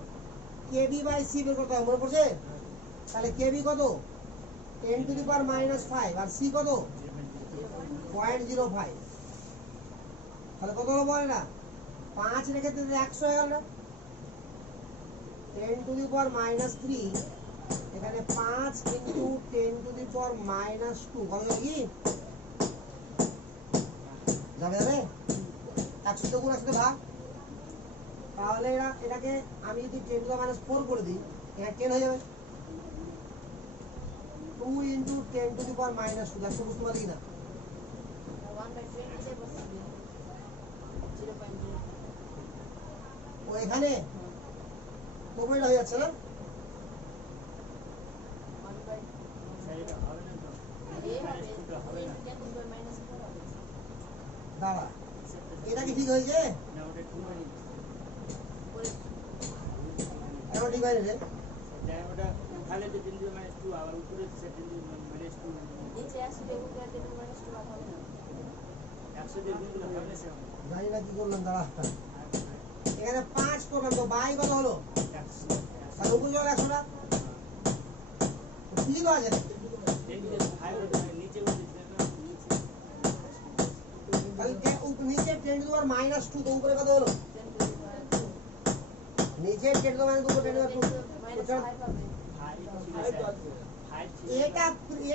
kb/c বের করতে হবে মনে পড়ছে তাহলে kb কত 10 to the power -5 R c কত 0.05 তাহলে কত হলো বল না 5 রেখে দিলে 100 হয়ে গেল না 10 টু দি পাওয়ার -3 এখানে 5 ইনটু 10 টু দি পাওয়ার -2 কত হবে কি যাবে যাবে 100 গুণ 100 ভাগ তাহলে এটাকে আমি যদি 10 টু দি পাওয়ার -4 করে দিই এটা 10 হয়ে যাবে 2 ইনটু 10 টু দি পাওয়ার -2 দেখো বুঝতে পারলি না 1/20 possible 0.0 ও এখানে কমপ্লিট হয়ে যাচ্ছে না 1/, এটা হবে না তো এ হবে এটা হবে না 10 to the power -4 হবে দাঁড়া এটা কি ঠিক হয়েছে না ওটা ঠিক হয়নি পরে এটা ঠিক হয়নি রে তাই ওটা তাহলে তো 10 - 2 আবার উপরে 10 - 2 নিচে আসলে উপরে 10 to the power -2 হবে না 100 দিয়ে গুণ করলে হবে না সেরকম জানি না কি করলাম দাঁড়া এখানে 5 করলাম তো বাই কত হলো 100 তাহলে উপরে চলে 100 টা ঠিক তো আছে নিচে উঠে না তাহলে নিচে 10 টু দি পাওয়ার -2 তো উপরে কত হলো 10 to the power 2 নিচে 10 টু দি পাওয়ার উপরে 10 টু দি পাওয়ার 2 -5 হবে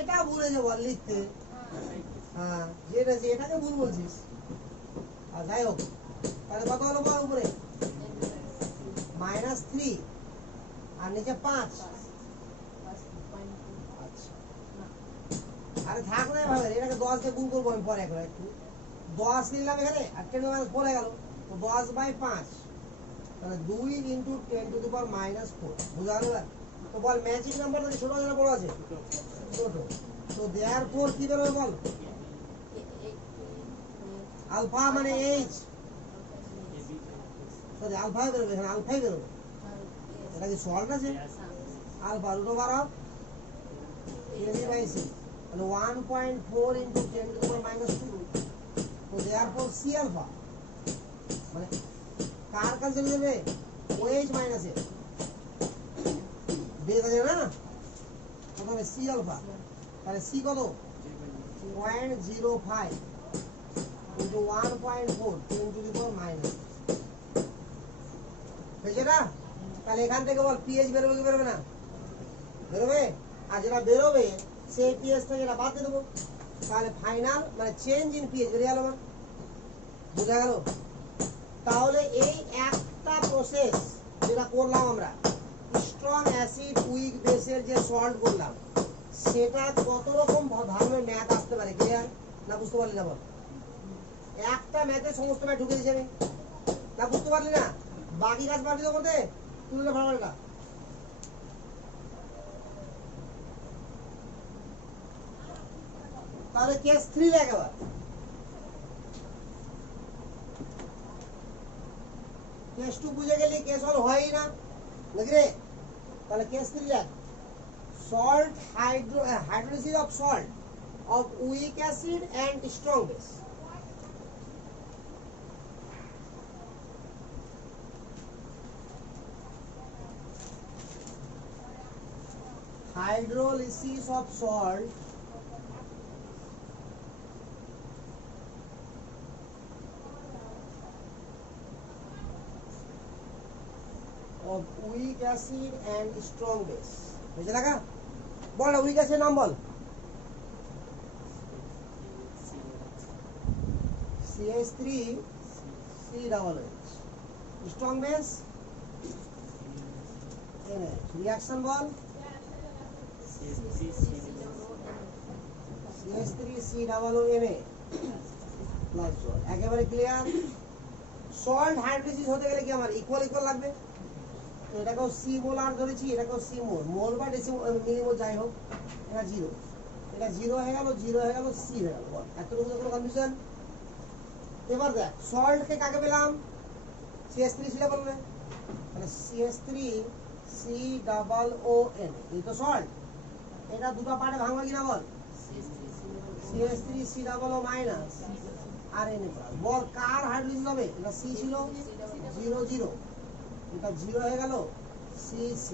এটা ভুলে যাবো আর লিখতে হ্যাঁ যেটা এটাকে ভুল বলছিস আর যাই হোক তাহলে কত হলো বল উপরে 3 আর নিচে 5 আচ্ছা আরে থাক না ভাবে এটাকে 10 দিয়ে গুণ করবো আমি পরে একবার একটু 10 নিলাম এখানে আর 10 টু দি পাওয়ার 4 হয়ে গেল তো 10/5 তাহলে 2 ইনটু 10 টু দি পাওয়ার -4 বুঝা গেল না তো বল ম্যাজিক নাম্বারটা কি ছোট আছে না বড় আছে ছোট তো देयरफॉर কি বের হবে বল আলফা মানে এইচ সরি আলফা বের হবে এখানে আলফাই বের হবে এটা কি সল্ট আছে alpha root over of kb/c তাহলে 1.4 ইনটু 10 টু দি পাওয়ার -2 তো देयरफॉर c আলফা মানে কার কাছে যাবে OH মাইনাস এ বের আছে না প্রথমে c আলফা তাহলে c কত 0.05 ইনটু 1.4 10 টু দি পাওয়ার -, হয়েছে না তাহলে এখান থেকে বল pH বেরোবে কি বেরোবে না বেরোবে আর যেটা বেরোবে সেই pH থেকে যেটা বাদ দিয়ে দেবো তাহলে ফাইনাল মানে চেঞ্জ ইন pH বেরিয়ে গেল আমার বুঝা গেল তাহলে এই একটা প্রসেস যেটা করলাম আমরা স্ট্রং অ্যাসিড উইক বেসের যে সল্ট করলাম সেটা কত রকম ধরনের ম্যাথ আসতে পারে ক্লিয়ার না বুঝতে পারলি না বল একটা ম্যাথে সমস্ত ম্যাথ ঢুকে দিয়েছি আমি না বুঝতে পারলি না বাকি কাজ বাকি তো করতে তুলে ভাড়াটা তাহলে কেস 3 লেখ আবার কেস 2 বুঝে গেলি কেস 1 হয়ই না নাকি রে তাহলে কেস 3 লেখ salt hydrolysis of salt of weak acid and strong base hydrolysis of salt of weak acid and strong base বুঝে লাগা বল উইক অ্যাসিড নাম বল CH3 COOH strong base reaction বল CH3 COONA প্লাস জল একেবারে ক্লিয়ার সল্ট হাইড্রোলাইসিস হতে গেলে কি আমার ইকুয়াল ইকুয়াল লাগবে তো এটাকেও সি মোল আর ধরেছি, এটাকেও সি মোল, মোল বা ডেসিমোল মিলিমোল যাই হোক, এটা জিরো, এটা জিরো হয়ে গেল, জিরো হয়ে গেল, সি হয়ে গেল। বল এতটুকু কোনো কনফিউশন? এবার দেখ সল্টকে কাকে পেলাম? CH3 সিটা বললে, তাহলে CH3 COON, এই তো সল্ট। এটা দুটো পার্টে ভাঙবা কিনা বল? CH3 COO মাইনাস আর Na প্লাস। বল কার হাইড্রোলিসিস হবে? এটা C ছিল 0 0, এটা 0 হয়ে গেল, CC।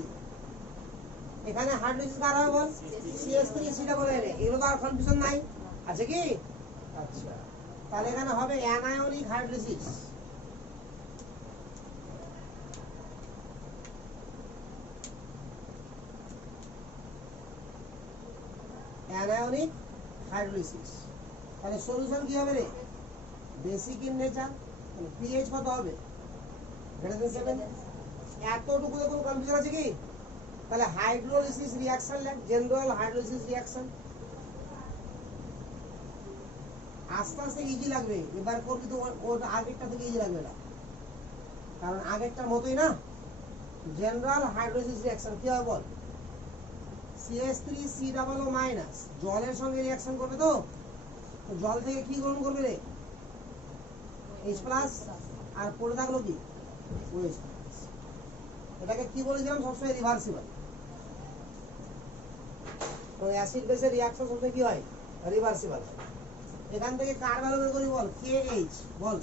এখানে হাইড্রোলিসিস কার হবে বল? CH3 COO Na। এগুলো তো আর কনফিউশন নাই, আছে কি? আচ্ছা, তাহলে এখানে হবে অ্যানায়নিক হাইড্রোলিসিস। Anionic hydrolysis. তাহলে সলিউশন কি হবে রে? Basic in nature. তাহলে pH কত হবে? greater than 7। এতটুকু কোনো কনফিউশন আছে কি? তাহলে হাইড্রোলিসিস রিঅ্যাকশন লেখ, জেনারেল হাইড্রোলিসিস রিঅ্যাকশন। আস্তে আস্তে ইজি লাগবে, এবার করবি তো ওর আগেরটা থেকে ইজি লাগবে না, কারণ আগেরটার মতোই না। জেনারেল হাইড্রোলিসিস রিঅ্যাকশন কি হবে বল? CH3 COO মাইনাস জলের সঙ্গে রিঅ্যাকশন করবে, তো জল থেকে কি গ্রহণ করবে রে? H প্লাস, আর পড়ে থাকলো কি? OH। এটাকে কি বলেছিলাম? সবসময় রিভার্সিবল। তো অ্যাসিড বেসের রিঅ্যাকশন সবসময় কি হয়? রিভার্সিবল। এখান থেকে কার ভ্যালু বের করি বল? KH। বল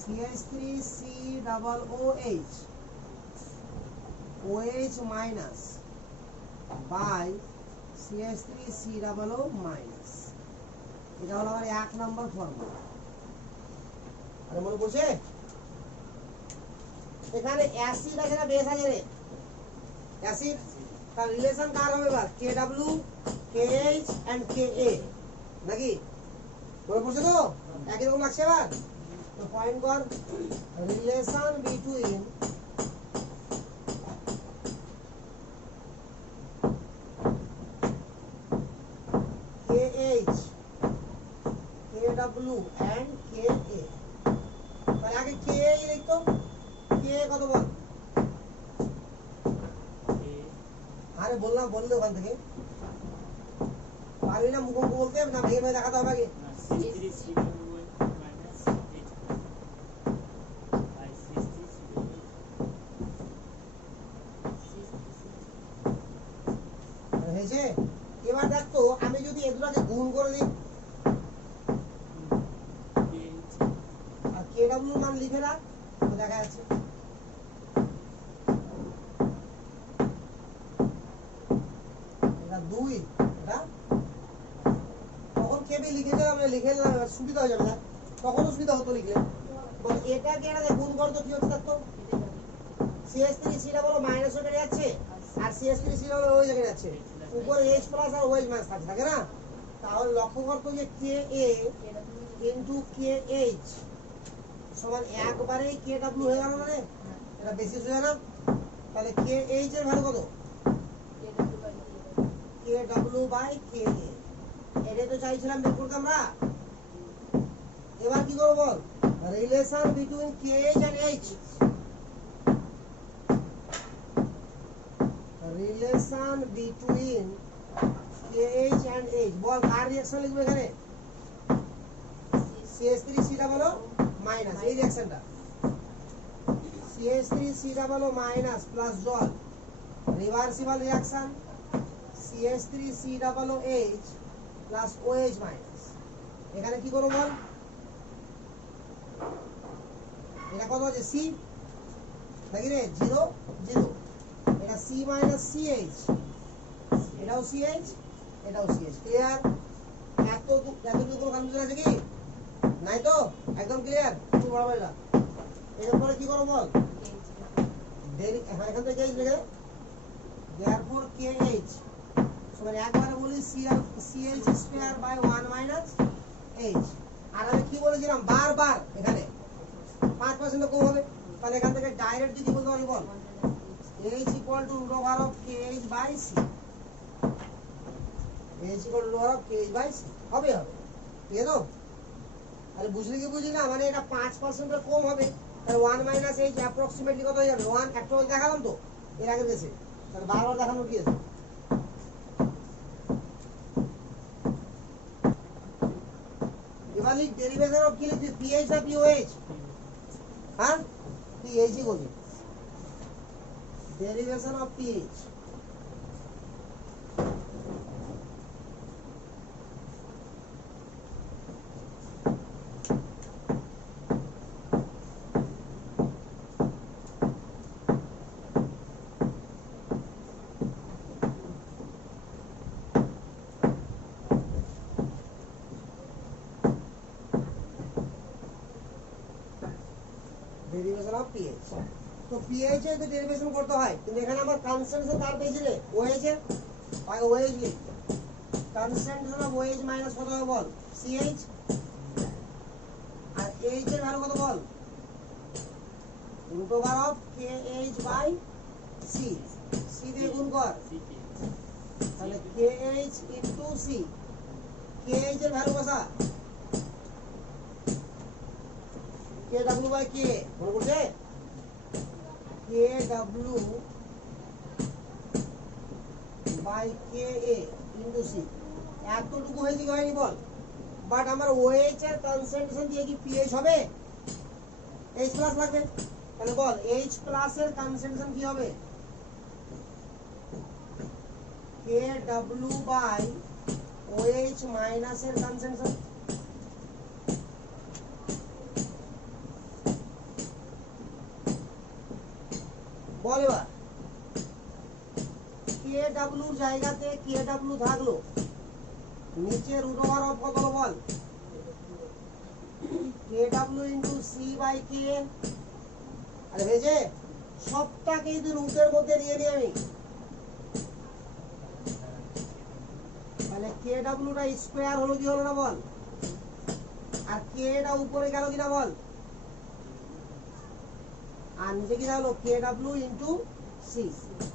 CH3 COOH OH minus by CH3 COO minus. এটা হলো আমার 1 নম্বর ফর্মুলা। আরে মনে পড়ছে? এখানে অ্যাসিড আছে না বেস আছে রে? অ্যাসিড, তার রিলেশন কার হবে এবার? KW KH এন্ড KA, নাকি? মনে পড়ছে তো? একই রকম লাগছে এবার? তো পয়েন্ট কর, relation between KH KW and KA। তাহলে আগে KA লিখতো, KA কত বল? আরে বললাম, বললে ওখান থেকে পারবি না মুখ বলতে, না ভেঙে ভেঙে দেখাতে হবে আগে? হয়েছে? এবার দেখ তো, আমি যদি এগুলোকে গুণ করে দিই আর KW মান লিখে রাখ, তো দেখা যাচ্ছে এটা 2, এটা তখন কেবি লিখে দিলাম, লিখে দিলাম, সুবিধা হয়ে যাবে না? তখনও সুবিধা হতো লিখলে। বল এটাকে এটা গুণ করতো, কি হচ্ছে দেখতো? CH3 COO মাইনাস হয়ে যাচ্ছে, আর CH3 COO ওই জায়গায় যাচ্ছে, উপরে H প্লাস আর OH মাইনাস থাকে না? তাহলে লক্ষ্য করতো যে KA ইনটু KH সমান একবারেই KW হয়ে গেল না রে? এটা বেশি হয়ে না? তাহলে KH এর ভ্যালু কত? KW by KA। এটাই তো চাইছিলাম বের করতে আমরা। এবার কি করবো বল? Relation between KH and H। Relation between KH and H। বল কার রিঅ্যাকশন লিখবে এখানে? CH3 COO মাইনাস, এই রিঅ্যাকশনটা CH3 COO মাইনাস প্লাস জল, reversible reaction CH3 COOH plus OH minus. এখানে কি করব বল? এটা কত আছে? C নাকি রে? 0 0। এটা C মাইনাস CH, এটাও CH, এটাও CH। ক্লিয়ার? এতটুকু কনফিউশন আছে কি? নাই তো? একদম ক্লিয়ার? একটু বড় বড়। এরপরে কি করব বল? এখান থেকে লিখে দে, therefore KH সমান একবারে বলি CH square by 1 minus H। আর আমি কি বলেছিলাম বারবার? এখানে 5% কম হবে, তাহলে এখান থেকে ডাইরেক্ট যদি বলতে পারি বল? H equal to root over of KH by C। H equal to root over of KH by C হবে। ঠিক আছে তো? আরে বুঝলি কি বুঝলি না? মানে এটা 5% কম হবে, তাহলে 1 মাইনাস এইচ অ্যাপ্রক্সিমেটলি কত হয়ে যাবে 1 একটা দেখালাম তো এর আগে দেশে তাহলে বারবার দেখানোর কি আছে এবার লিখ ডেরিভেশন অফ কি লিখবি পিএইচ না পিওএইচ হ্যাঁ পিএইচই বলি derivation of pH derivation of pH তো পিএইচ এর তো ডেরিভেশন করতে হয় কিন্তু এখানে আমার কনস্ট্যান্ট কার পেয়েছি রে ওএইচ এর আগে ওএইচ লিখ কনস্ট্যান্ট অফ ওএইচ মাইনাস কত হবে বল সিএইচ আর এইচ এর ভ্যালু কত বল root over of KH by C C দিয়ে গুণ কর তাহলে কেএইচ ইনটু সি কেএইচ এর ভ্যালু বসা কে ডাব্লিউ বাই কে মনে পড়ছে K W by K A into C এতটুকু হয়েছে কি হয়নি বল বাট আমার ওএইচ এর কনসেন্ট্রেশন দিয়ে কি পিএইচ হবে এইচ প্লাস লাগবে তাহলে বল এইচ প্লাস এর কনসেন্ট্রেশন কি হবে K W by OH minus এর কনসেন্ট্রেশন বল এবার কে ডাব্লিউর জায়গাতে কে ডাব্লিউ থাকলো নিচে রুট ওভার অফ কত হলো বল K W into C by K আরে হয়েছে সবটাকে যদি রুটের মধ্যে নিয়ে নিই আমি তাহলে কে ডাব্লিউটা স্কোয়ার হলো কি হলো না বল আর কেটা উপরে গেল কিনা বল আর নিচে কি হলো কে ডাব্লিউ ইনটু সি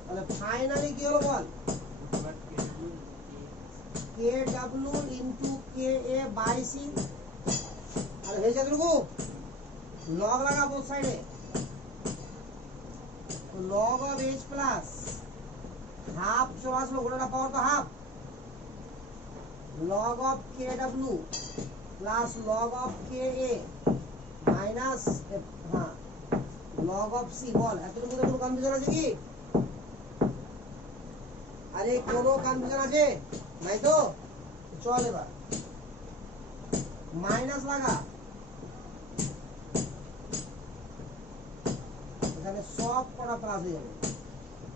তাহলে ফাইনালি কি হলো বল K W into K A by C আর হয়ে যাবে লগ লাগা বোথ সাইডে log of H plus half চলে আসলো গোটাটা পাওয়ার তো half log of K W plus log of K A minus হ্যাঁ লগ অফ সি বল এতটুকু কোনো কনফিউশন আছে কি আরে কোনো কনফিউশন আছে নাই তো চল এবার মাইনাস লাগা এখানে সব কটা প্লাস হয়ে যাবে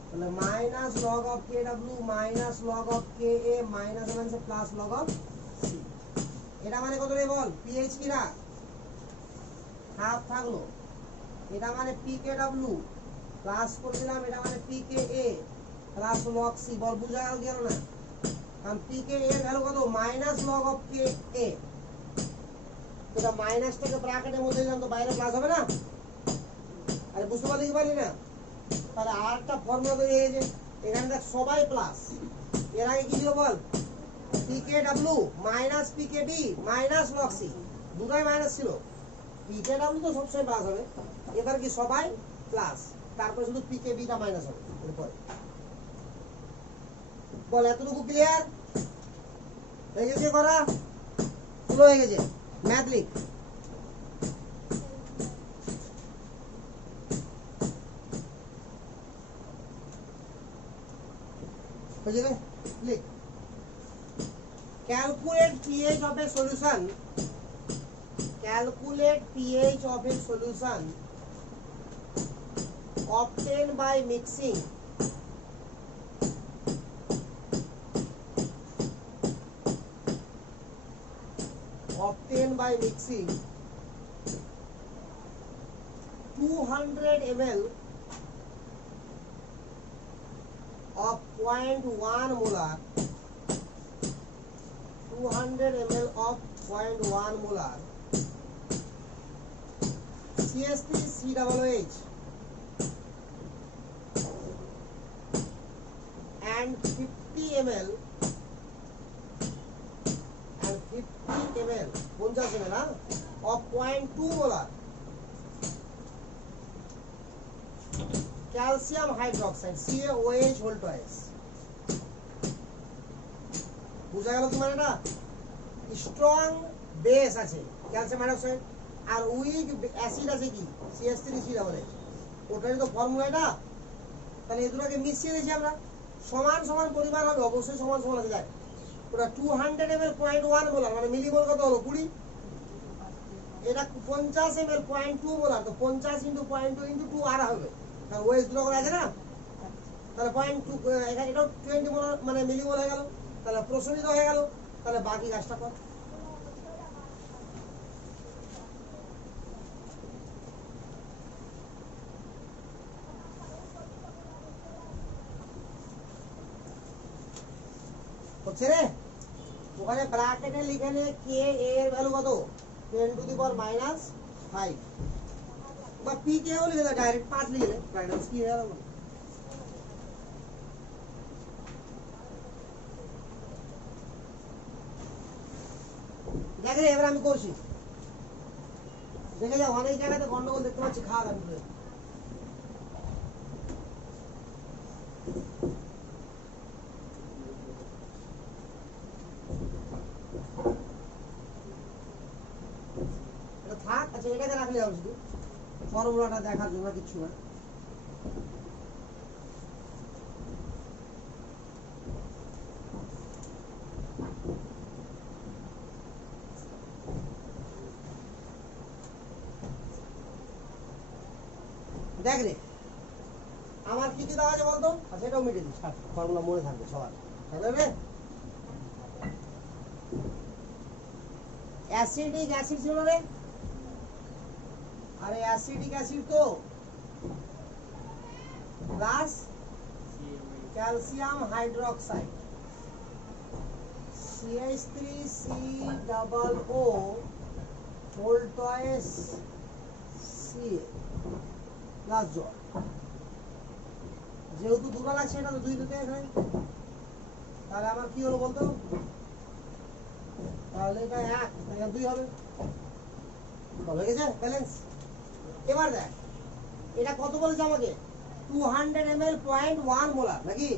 তাহলে minus log of K W minus log of K A minus মানে প্লাস লগ অফ সি এটা মানে কত রে বল পিএইচ কি না হাফ থাকলো এটা মানে পি কে ডাব্লিউ প্লাস করে দিলাম এটা মানে পি কে এ প্লাস লগ সি বল বুঝা গেল না কারণ পি কে এর ভ্যালু কত মাইনাস লগ অফ কে এ এটা মাইনাস থেকে ব্র্যাকেটের মধ্যে দিলাম তো বাইরে প্লাস হবে না আরে বুঝতে পারলি না তাহলে আরেকটা ফর্মুলা তৈরি হয়েছে এখানে দেখ সবাই প্লাস এর আগে কি ছিল বল p K W minus p K B minus log C দুটোই মাইনাস ছিল পি কে ডাব্লিউ তো সবসময় প্লাস হবে এবার কি সবাই প্লাস তারপর শুধু পি কে বিটা মাইনাস হবে এরপরে বল এতটুকু ক্লিয়ার হয়ে গেছে করা পুরো হয়ে গেছে ম্যাথ লিখ হয়ে যাবে লিখ calculate pH of a solution calculate pH of a solution obtained by mixing obtained by mixing 200 ml of 0.1 molar 200 ml of 0.1 molar CH3COOH and 50 ml and 50 ml 50 ml of 0.2 molar calcium hydroxide CaOH whole twice. বুঝা গেল কি মানেটা? স্ট্রং বেস আছে ক্যালসিয়াম হাইড্রোক্সাইড, আর উইক অ্যাসিড আছে কি CH3COOH। ওটারই তো ফর্মুলা এটা। তাহলে এই দুটোকে মিশিয়ে দিয়েছি আমরা, সমান সমান পরিমাণ হবে, অবশ্যই সমান সমান আছে। দেখ ওটা 200 ml 0.1 মোলার, মানে মিলিমোল কত হলো 20। এটা 50 ml 0.2 মোলার, তো 50 × 0.2 × 2 আর হবে, কারণ ওএস দুটো করে আছে না। তাহলে 0.2 এটাও 20 মোলার মানে মিলিমোল হয়ে গেল, তাহলে প্রশমিত হয়ে গেল। তাহলে বাকি কাজটা কর। হচ্ছে রে, ওখানে ব্র্যাকেটে লিখে নে কে এর ভ্যালু কত 10⁻⁵ বা পি কেও লিখে দাও, ডাইরেক্ট 5 লিখে দে, ব্র্যাকেট কি হয়ে গেল। দেখ রে, এবার আমি করছি, দেখে যাও অনেক জায়গাতে গন্ডগোল দেখতে পাচ্ছি, খাওয়া দাওয়া করে। এটা থাক, আচ্ছা এটাকে রাখলে হবে, শুধু ফর্মুলাটা দেখার জন্য, কিচ্ছু না। দেখ রে, আমার কি কি দেওয়া আছে বলতো? আচ্ছা এটাও মিটে দিস, ফর্মুলা মনে থাকবে সবার, তাহলে রে। অ্যাসিডিক অ্যাসিড ছিল রে, আরে অ্যাসিডিক অ্যাসিড তো plus calcium hydroxide CH3COO whole toys Ca plus জল। যেহেতু দুটো লাগছে, এটা তো 2 দিতে এখানে, তাহলে আমার কি হলো বলতো? তাহলে এটা 1, তাহলে 2 হবে, ভালো হয়ে গেছে ব্যালেন্স। এবার দেখ এটা কত বলেছে আমাকে, 200 ml 0.1 মোলার নাকি?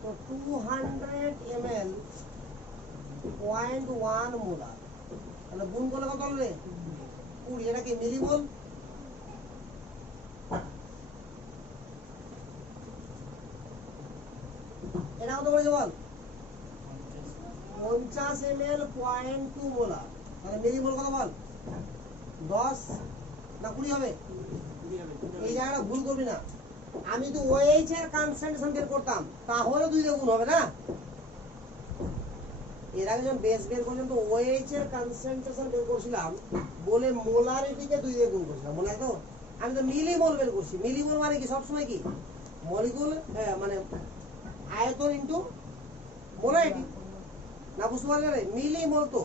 তো 200 ml 0.1 মোলার, তাহলে গুণ করলে কত হবে? 20। এটা কি মিলিমোল? এটা কত বলেছে বল? 50 ml 0.2 মোলার, তাহলে মিলিমোল কত বল? 10 না 20 হবে? এই জায়গাটা ভুল করবি না। আমি তো OH এর কনসেন্ট্রেশন বের করতাম, তাহলে 2 দিয়ে গুণ হবে না। এর আগে যখন বেস বের পর্যন্ত OH এর কনসেন্ট্রেশন বের করছিলাম বলে মোলারিটিকে 2 দিয়ে গুণ করছিলাম, মনে আছে তো? আমি তো মিলিমোল বের করছি। মিলিমোল মানে কি সবসময় কি মলিকুল, মানে আয়তন ইনটু মোলারিটি, না বুঝতে পারলে রে? মিলিমোল তো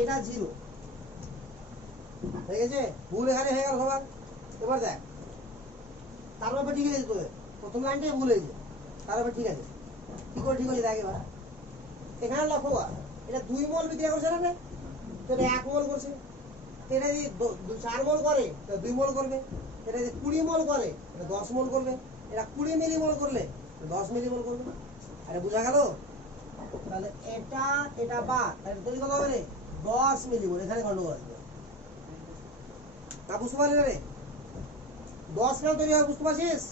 এটা 0 হয়ে গেছে, ভুল এখানে হয়ে গেল সবার। এবার দেখ তার ব্যাপারে ঠিক আছে, তোদের প্রথম লাইনটাই ভুল হয়েছে, তার ব্যাপারে ঠিক আছে। কি করে ঠিক হয়েছে দেখ এবার, এখানে লক্ষ্য কর, এটা 2 মোল বিক্রিয়া করছে না, তো এটা 1 মোল করছে। এটা যদি 4 মোল করে তো 2 মোল করবে। এটা যদি 20 মোল করে এটা 10 মোল করবে। এটা 20 মিলিমোল করলে 10 মিলিমোল করবে। আরে বুঝা গেল? তাহলে এটা এটা বা তাহলে তৈরি কত হবে রে? 10 মিলিমোল। এখানে গন্ডগোল আছে, তা বুঝতে পারলি না রে? 10 কেন তৈরি হয় বুঝতে পারছিস?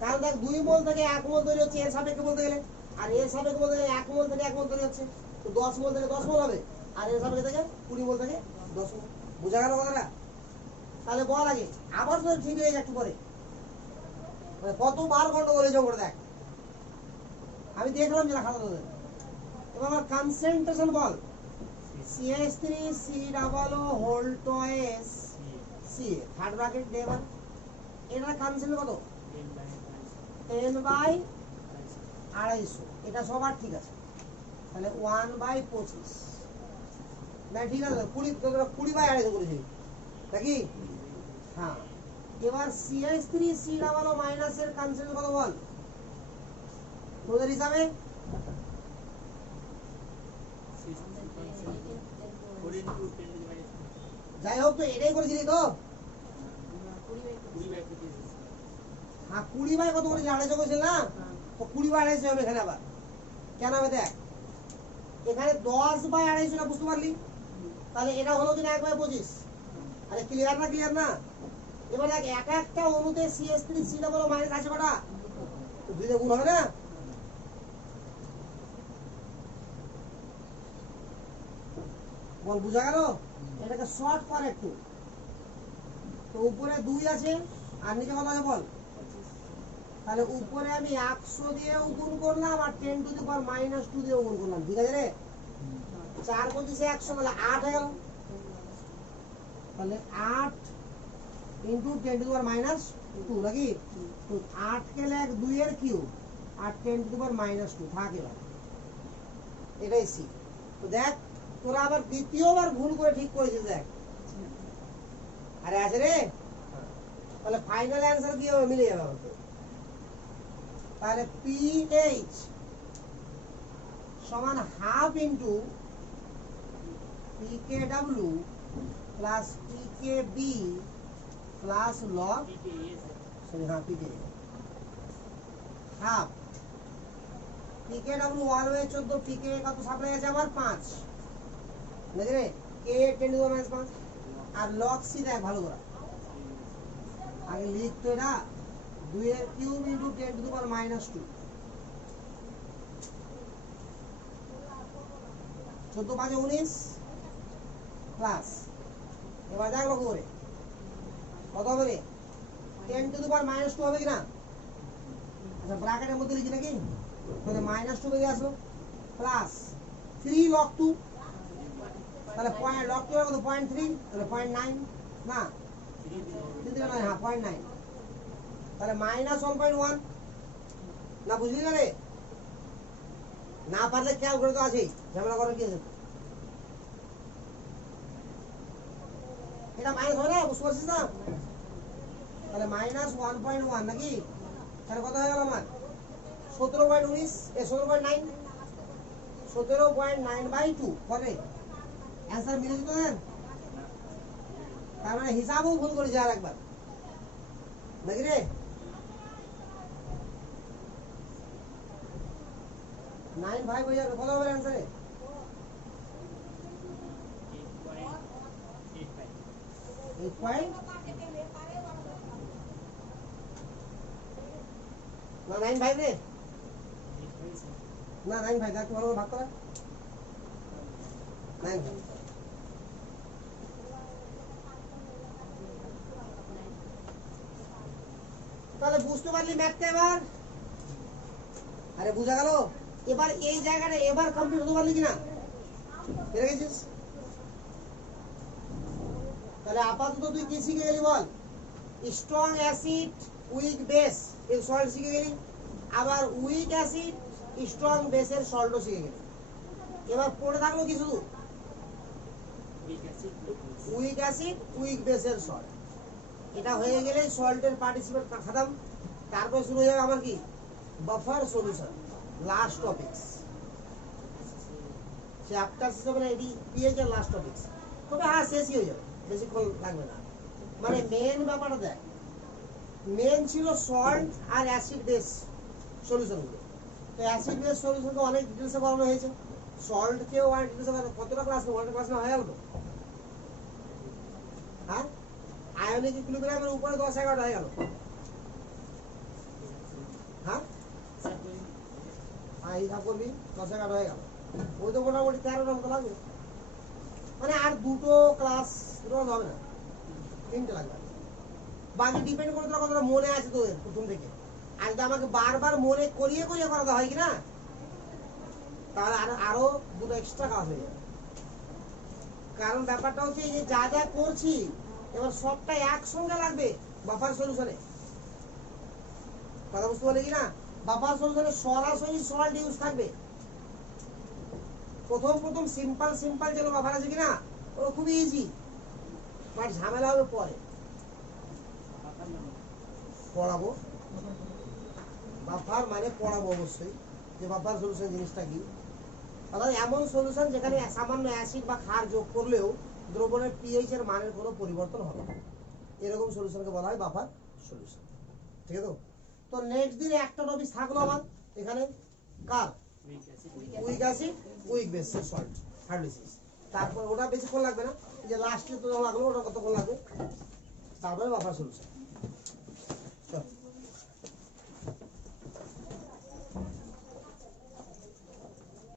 কারণ দেখ 2 মোল থেকে 1 মোল তৈরি হচ্ছে এর সাপেক্ষে বলতে গেলে, আর এর সাপেক্ষে বলতে গেলে 1 মোল থেকে 1 মোল তৈরি হচ্ছে, তো 10 মোল থেকে 10 মোল হবে, আর এর সাপেক্ষে থেকে 20 মোল থেকে 10 মোল। বুঝা গেল কথাটা? তাহলে বল আগে, আবার তো ঠিক হয়ে যায় একটু পরে, মানে কতবার গন্ডগোল হয়েছে করে দেখ, আমি দেখলাম যেটা খাতা তোদের। এবার আমার কনসেন্ট্রেশন বল, CH3COO whole toys Ca, third bracket দে। এবার এটার কনসেন্ট কত? 10/250। এটা সবার ঠিক আছে, তাহলে 1/25 না? ঠিক আছে, 20/250 করেছি নাকি? হ্যাঁ। এবার CH3COO মাইনাস এর কনসেন্ট কত বল তোদের হিসাবে? যাই হোক, তো এটাই করেছিলি তো? হ্যাঁ 20 বাই কত বলেছি 250 বলেছিল না, তো 20 বাই 250 হবে এখানে আবার কেন হবে দেখ, এখানে 10 বাই 250 না, বুঝতে পারলি? তাহলে এটা হলো কিনা 1 বাই 25। আরে ক্লিয়ার না, ক্লিয়ার না? এবার দেখ এক একটা অণুতে CH3 ডাবল মাইনাস আছে কটা, তো 2 দিয়ে গুণ হবে না? বল বুঝা গেল? এটাকে শর্ট কর একটু। তো উপরে 2 আছে আর নিচে কত আছে বল? তাহলে উপরে আমি 100 দিয়ে গুণ করলাম আর 10 টু দি পাওয়ার -2 দিয়ে গুণ করলাম, ঠিক আছে রে? 4 25 100 মানে 8 হয়ে গেল। তাহলে 8 ইনটু 10 টু দি পাওয়ার -2 নাকি? তো 8 কে লেখ 2 এর cube R 10 to the power -2 থাক এবার, এটাই সি। তো দেখ তোরা আবার দ্বিতীয়বার ভুল করে ঠিক করেছিস দেখ, আরে আছে রে। তাহলে ফাইনাল অ্যান্সার কি হবে, মিলে যাবে আমাদের। তাহলে পিএইচ সমান হাফ ইন্টু পিকেডব্লিউ plus pKb plus log, sorry হ্যাঁ পিকে হাফ, পিকেডব্লিউ 1 হয়ে 14, পিকে কত সাপ্লাই আছে আমার 5 নাকি রে, কে 10 টু দি পাওয়ার -5 আর লগ সি দেখ ভালো করে আগে লিখ তো, এটা 2 এর cube into 10 to the power -2, 14 5 19 plus, এবার দেখ লক্ষ্য করে কত হবে রে, 10 টু দি পাওয়ার -2 হবে কিনা? আচ্ছা ব্র্যাকেটের মধ্যে লিখি নাকি, তাহলে -2 বেরিয়ে আসলো প্লাস 3 log 2, তাহলে পয়েন্ট log 2 কত 0.3, তাহলে 0.9 না 3 নয়, হ্যাঁ 0.9, তাহলে -1.1 না, বুঝলি না রে? না পারলে খেয়াল করে তো আছেই, ঝামেলা করার কি আছে? এটা মাইনাস হবে না, বুঝতে পারছিস না? তাহলে -1.1 নাকি, তাহলে কত হয়ে গেল আমার 17.19 17.9 17.9/2 করে অ্যান্সার মিলে যেত না? তার মানে হিসাবও ভুল করেছি আর একবার নাকি রে? 9/5 হয়ে যাবে, কত হবে অ্যান্সারে? 8 না 9/5 রে, না 9/5 একটু ভালো করে ভাগ করা 9/5। তাহলে বুঝতে পারলি ম্যাথটা এবার? আরে বুঝা গেল? এবার এই জায়গাটা এবার কমপ্লিট হতে পারলি কিনা, পেরে গেছিস? তাহলে আপাতত তুই কি শিখে গেলি বল? স্ট্রং অ্যাসিড উইক বেস এর সল্ট শিখে গেলি, আবার উইক অ্যাসিড স্ট্রং বেসের সল্টও শিখে গেলি। এবার পড়ে থাকলো কি শুধু উইক অ্যাসিড উইক বেসের সল্ট। এটা হয়ে গেলে সল্টের পার্টিসিপেট খতম। তারপর শুরু হয়ে যাবে আমার কি buffer solution, last topics, chapter হিসেবে না এটি পিএইচ এর লাস্ট টপিকস। তবে হ্যাঁ শেষই হয়ে যাবে, বেশিক্ষণ লাগবে না। মানে মেন ব্যাপারটা দেখ, মেন ছিল সল্ট আর অ্যাসিড বেস সলিউশনগুলো। তো অ্যাসিড বেস সলিউশনকে অনেক ডিটেলসে করানো হয়েছে, সল্টকেও অনেক ডিটেলসে করানো। কতটা ক্লাস নেবো, অনেক ক্লাস না হয়ে গেল তো? হ্যাঁ আয়নিক ইকুইলিব্রিয়ামের উপরে 10-11 হয়ে গেল। হ্যাঁ হ্যাঁ হিসাব করবি 10-11 হয়ে গেল, ওই তো মোটামুটি 13টার মতো লাগবে। মানে আর দুটো ক্লাস রোজ হবে না, 3টে লাগবে। বাকি ডিপেন্ড করে তোরা কতটা মনে আছে তোদের প্রথম থেকে। আর যদি আমাকে বারবার মনে করিয়ে করিয়ে করাতে হয় কিনা, তাহলে আরো দুটো এক্সট্রা কাজ হয়ে যাবে। কারণ ব্যাপারটা হচ্ছে এই যে যা যা করছি এবার সবটা একসঙ্গে লাগবে বাফার সলিউশনে, কথা বুঝতে পারলে কিনা? বাফার সলিউশনে সরাসরি সল্ট ইউজ থাকবে। প্রথম সিম্পল যেগুলো বাফার আছে কিনা ওগুলো খুবই ইজি, বাট ঝামেলা হবে পরে পড়াবো। বাফার মানে পড়াবো অবশ্যই, যে বাফার সলিউশন জিনিসটা কি। অর্থাৎ এমন সলিউশন যেখানে সামান্য অ্যাসিড বা ক্ষার যোগ করলেও দ্রবণের পিএইচ এর মানের কোনো পরিবর্তন হবে না, এরকম সলিউশনকে বলা হয় বাফার সলিউশন। ঠিক আছে তো? তো নেক্সট দিনে একটা টপিক থাকলো আমার এখানে কার weak acid weak acid weak base salt hydrolysis. তারপর ওটা বেশিক্ষণ লাগবে না, এই যে লাস্টে তো লাগলো ওটা কতক্ষণ লাগবে, তারপরে বাফার সলিউশন।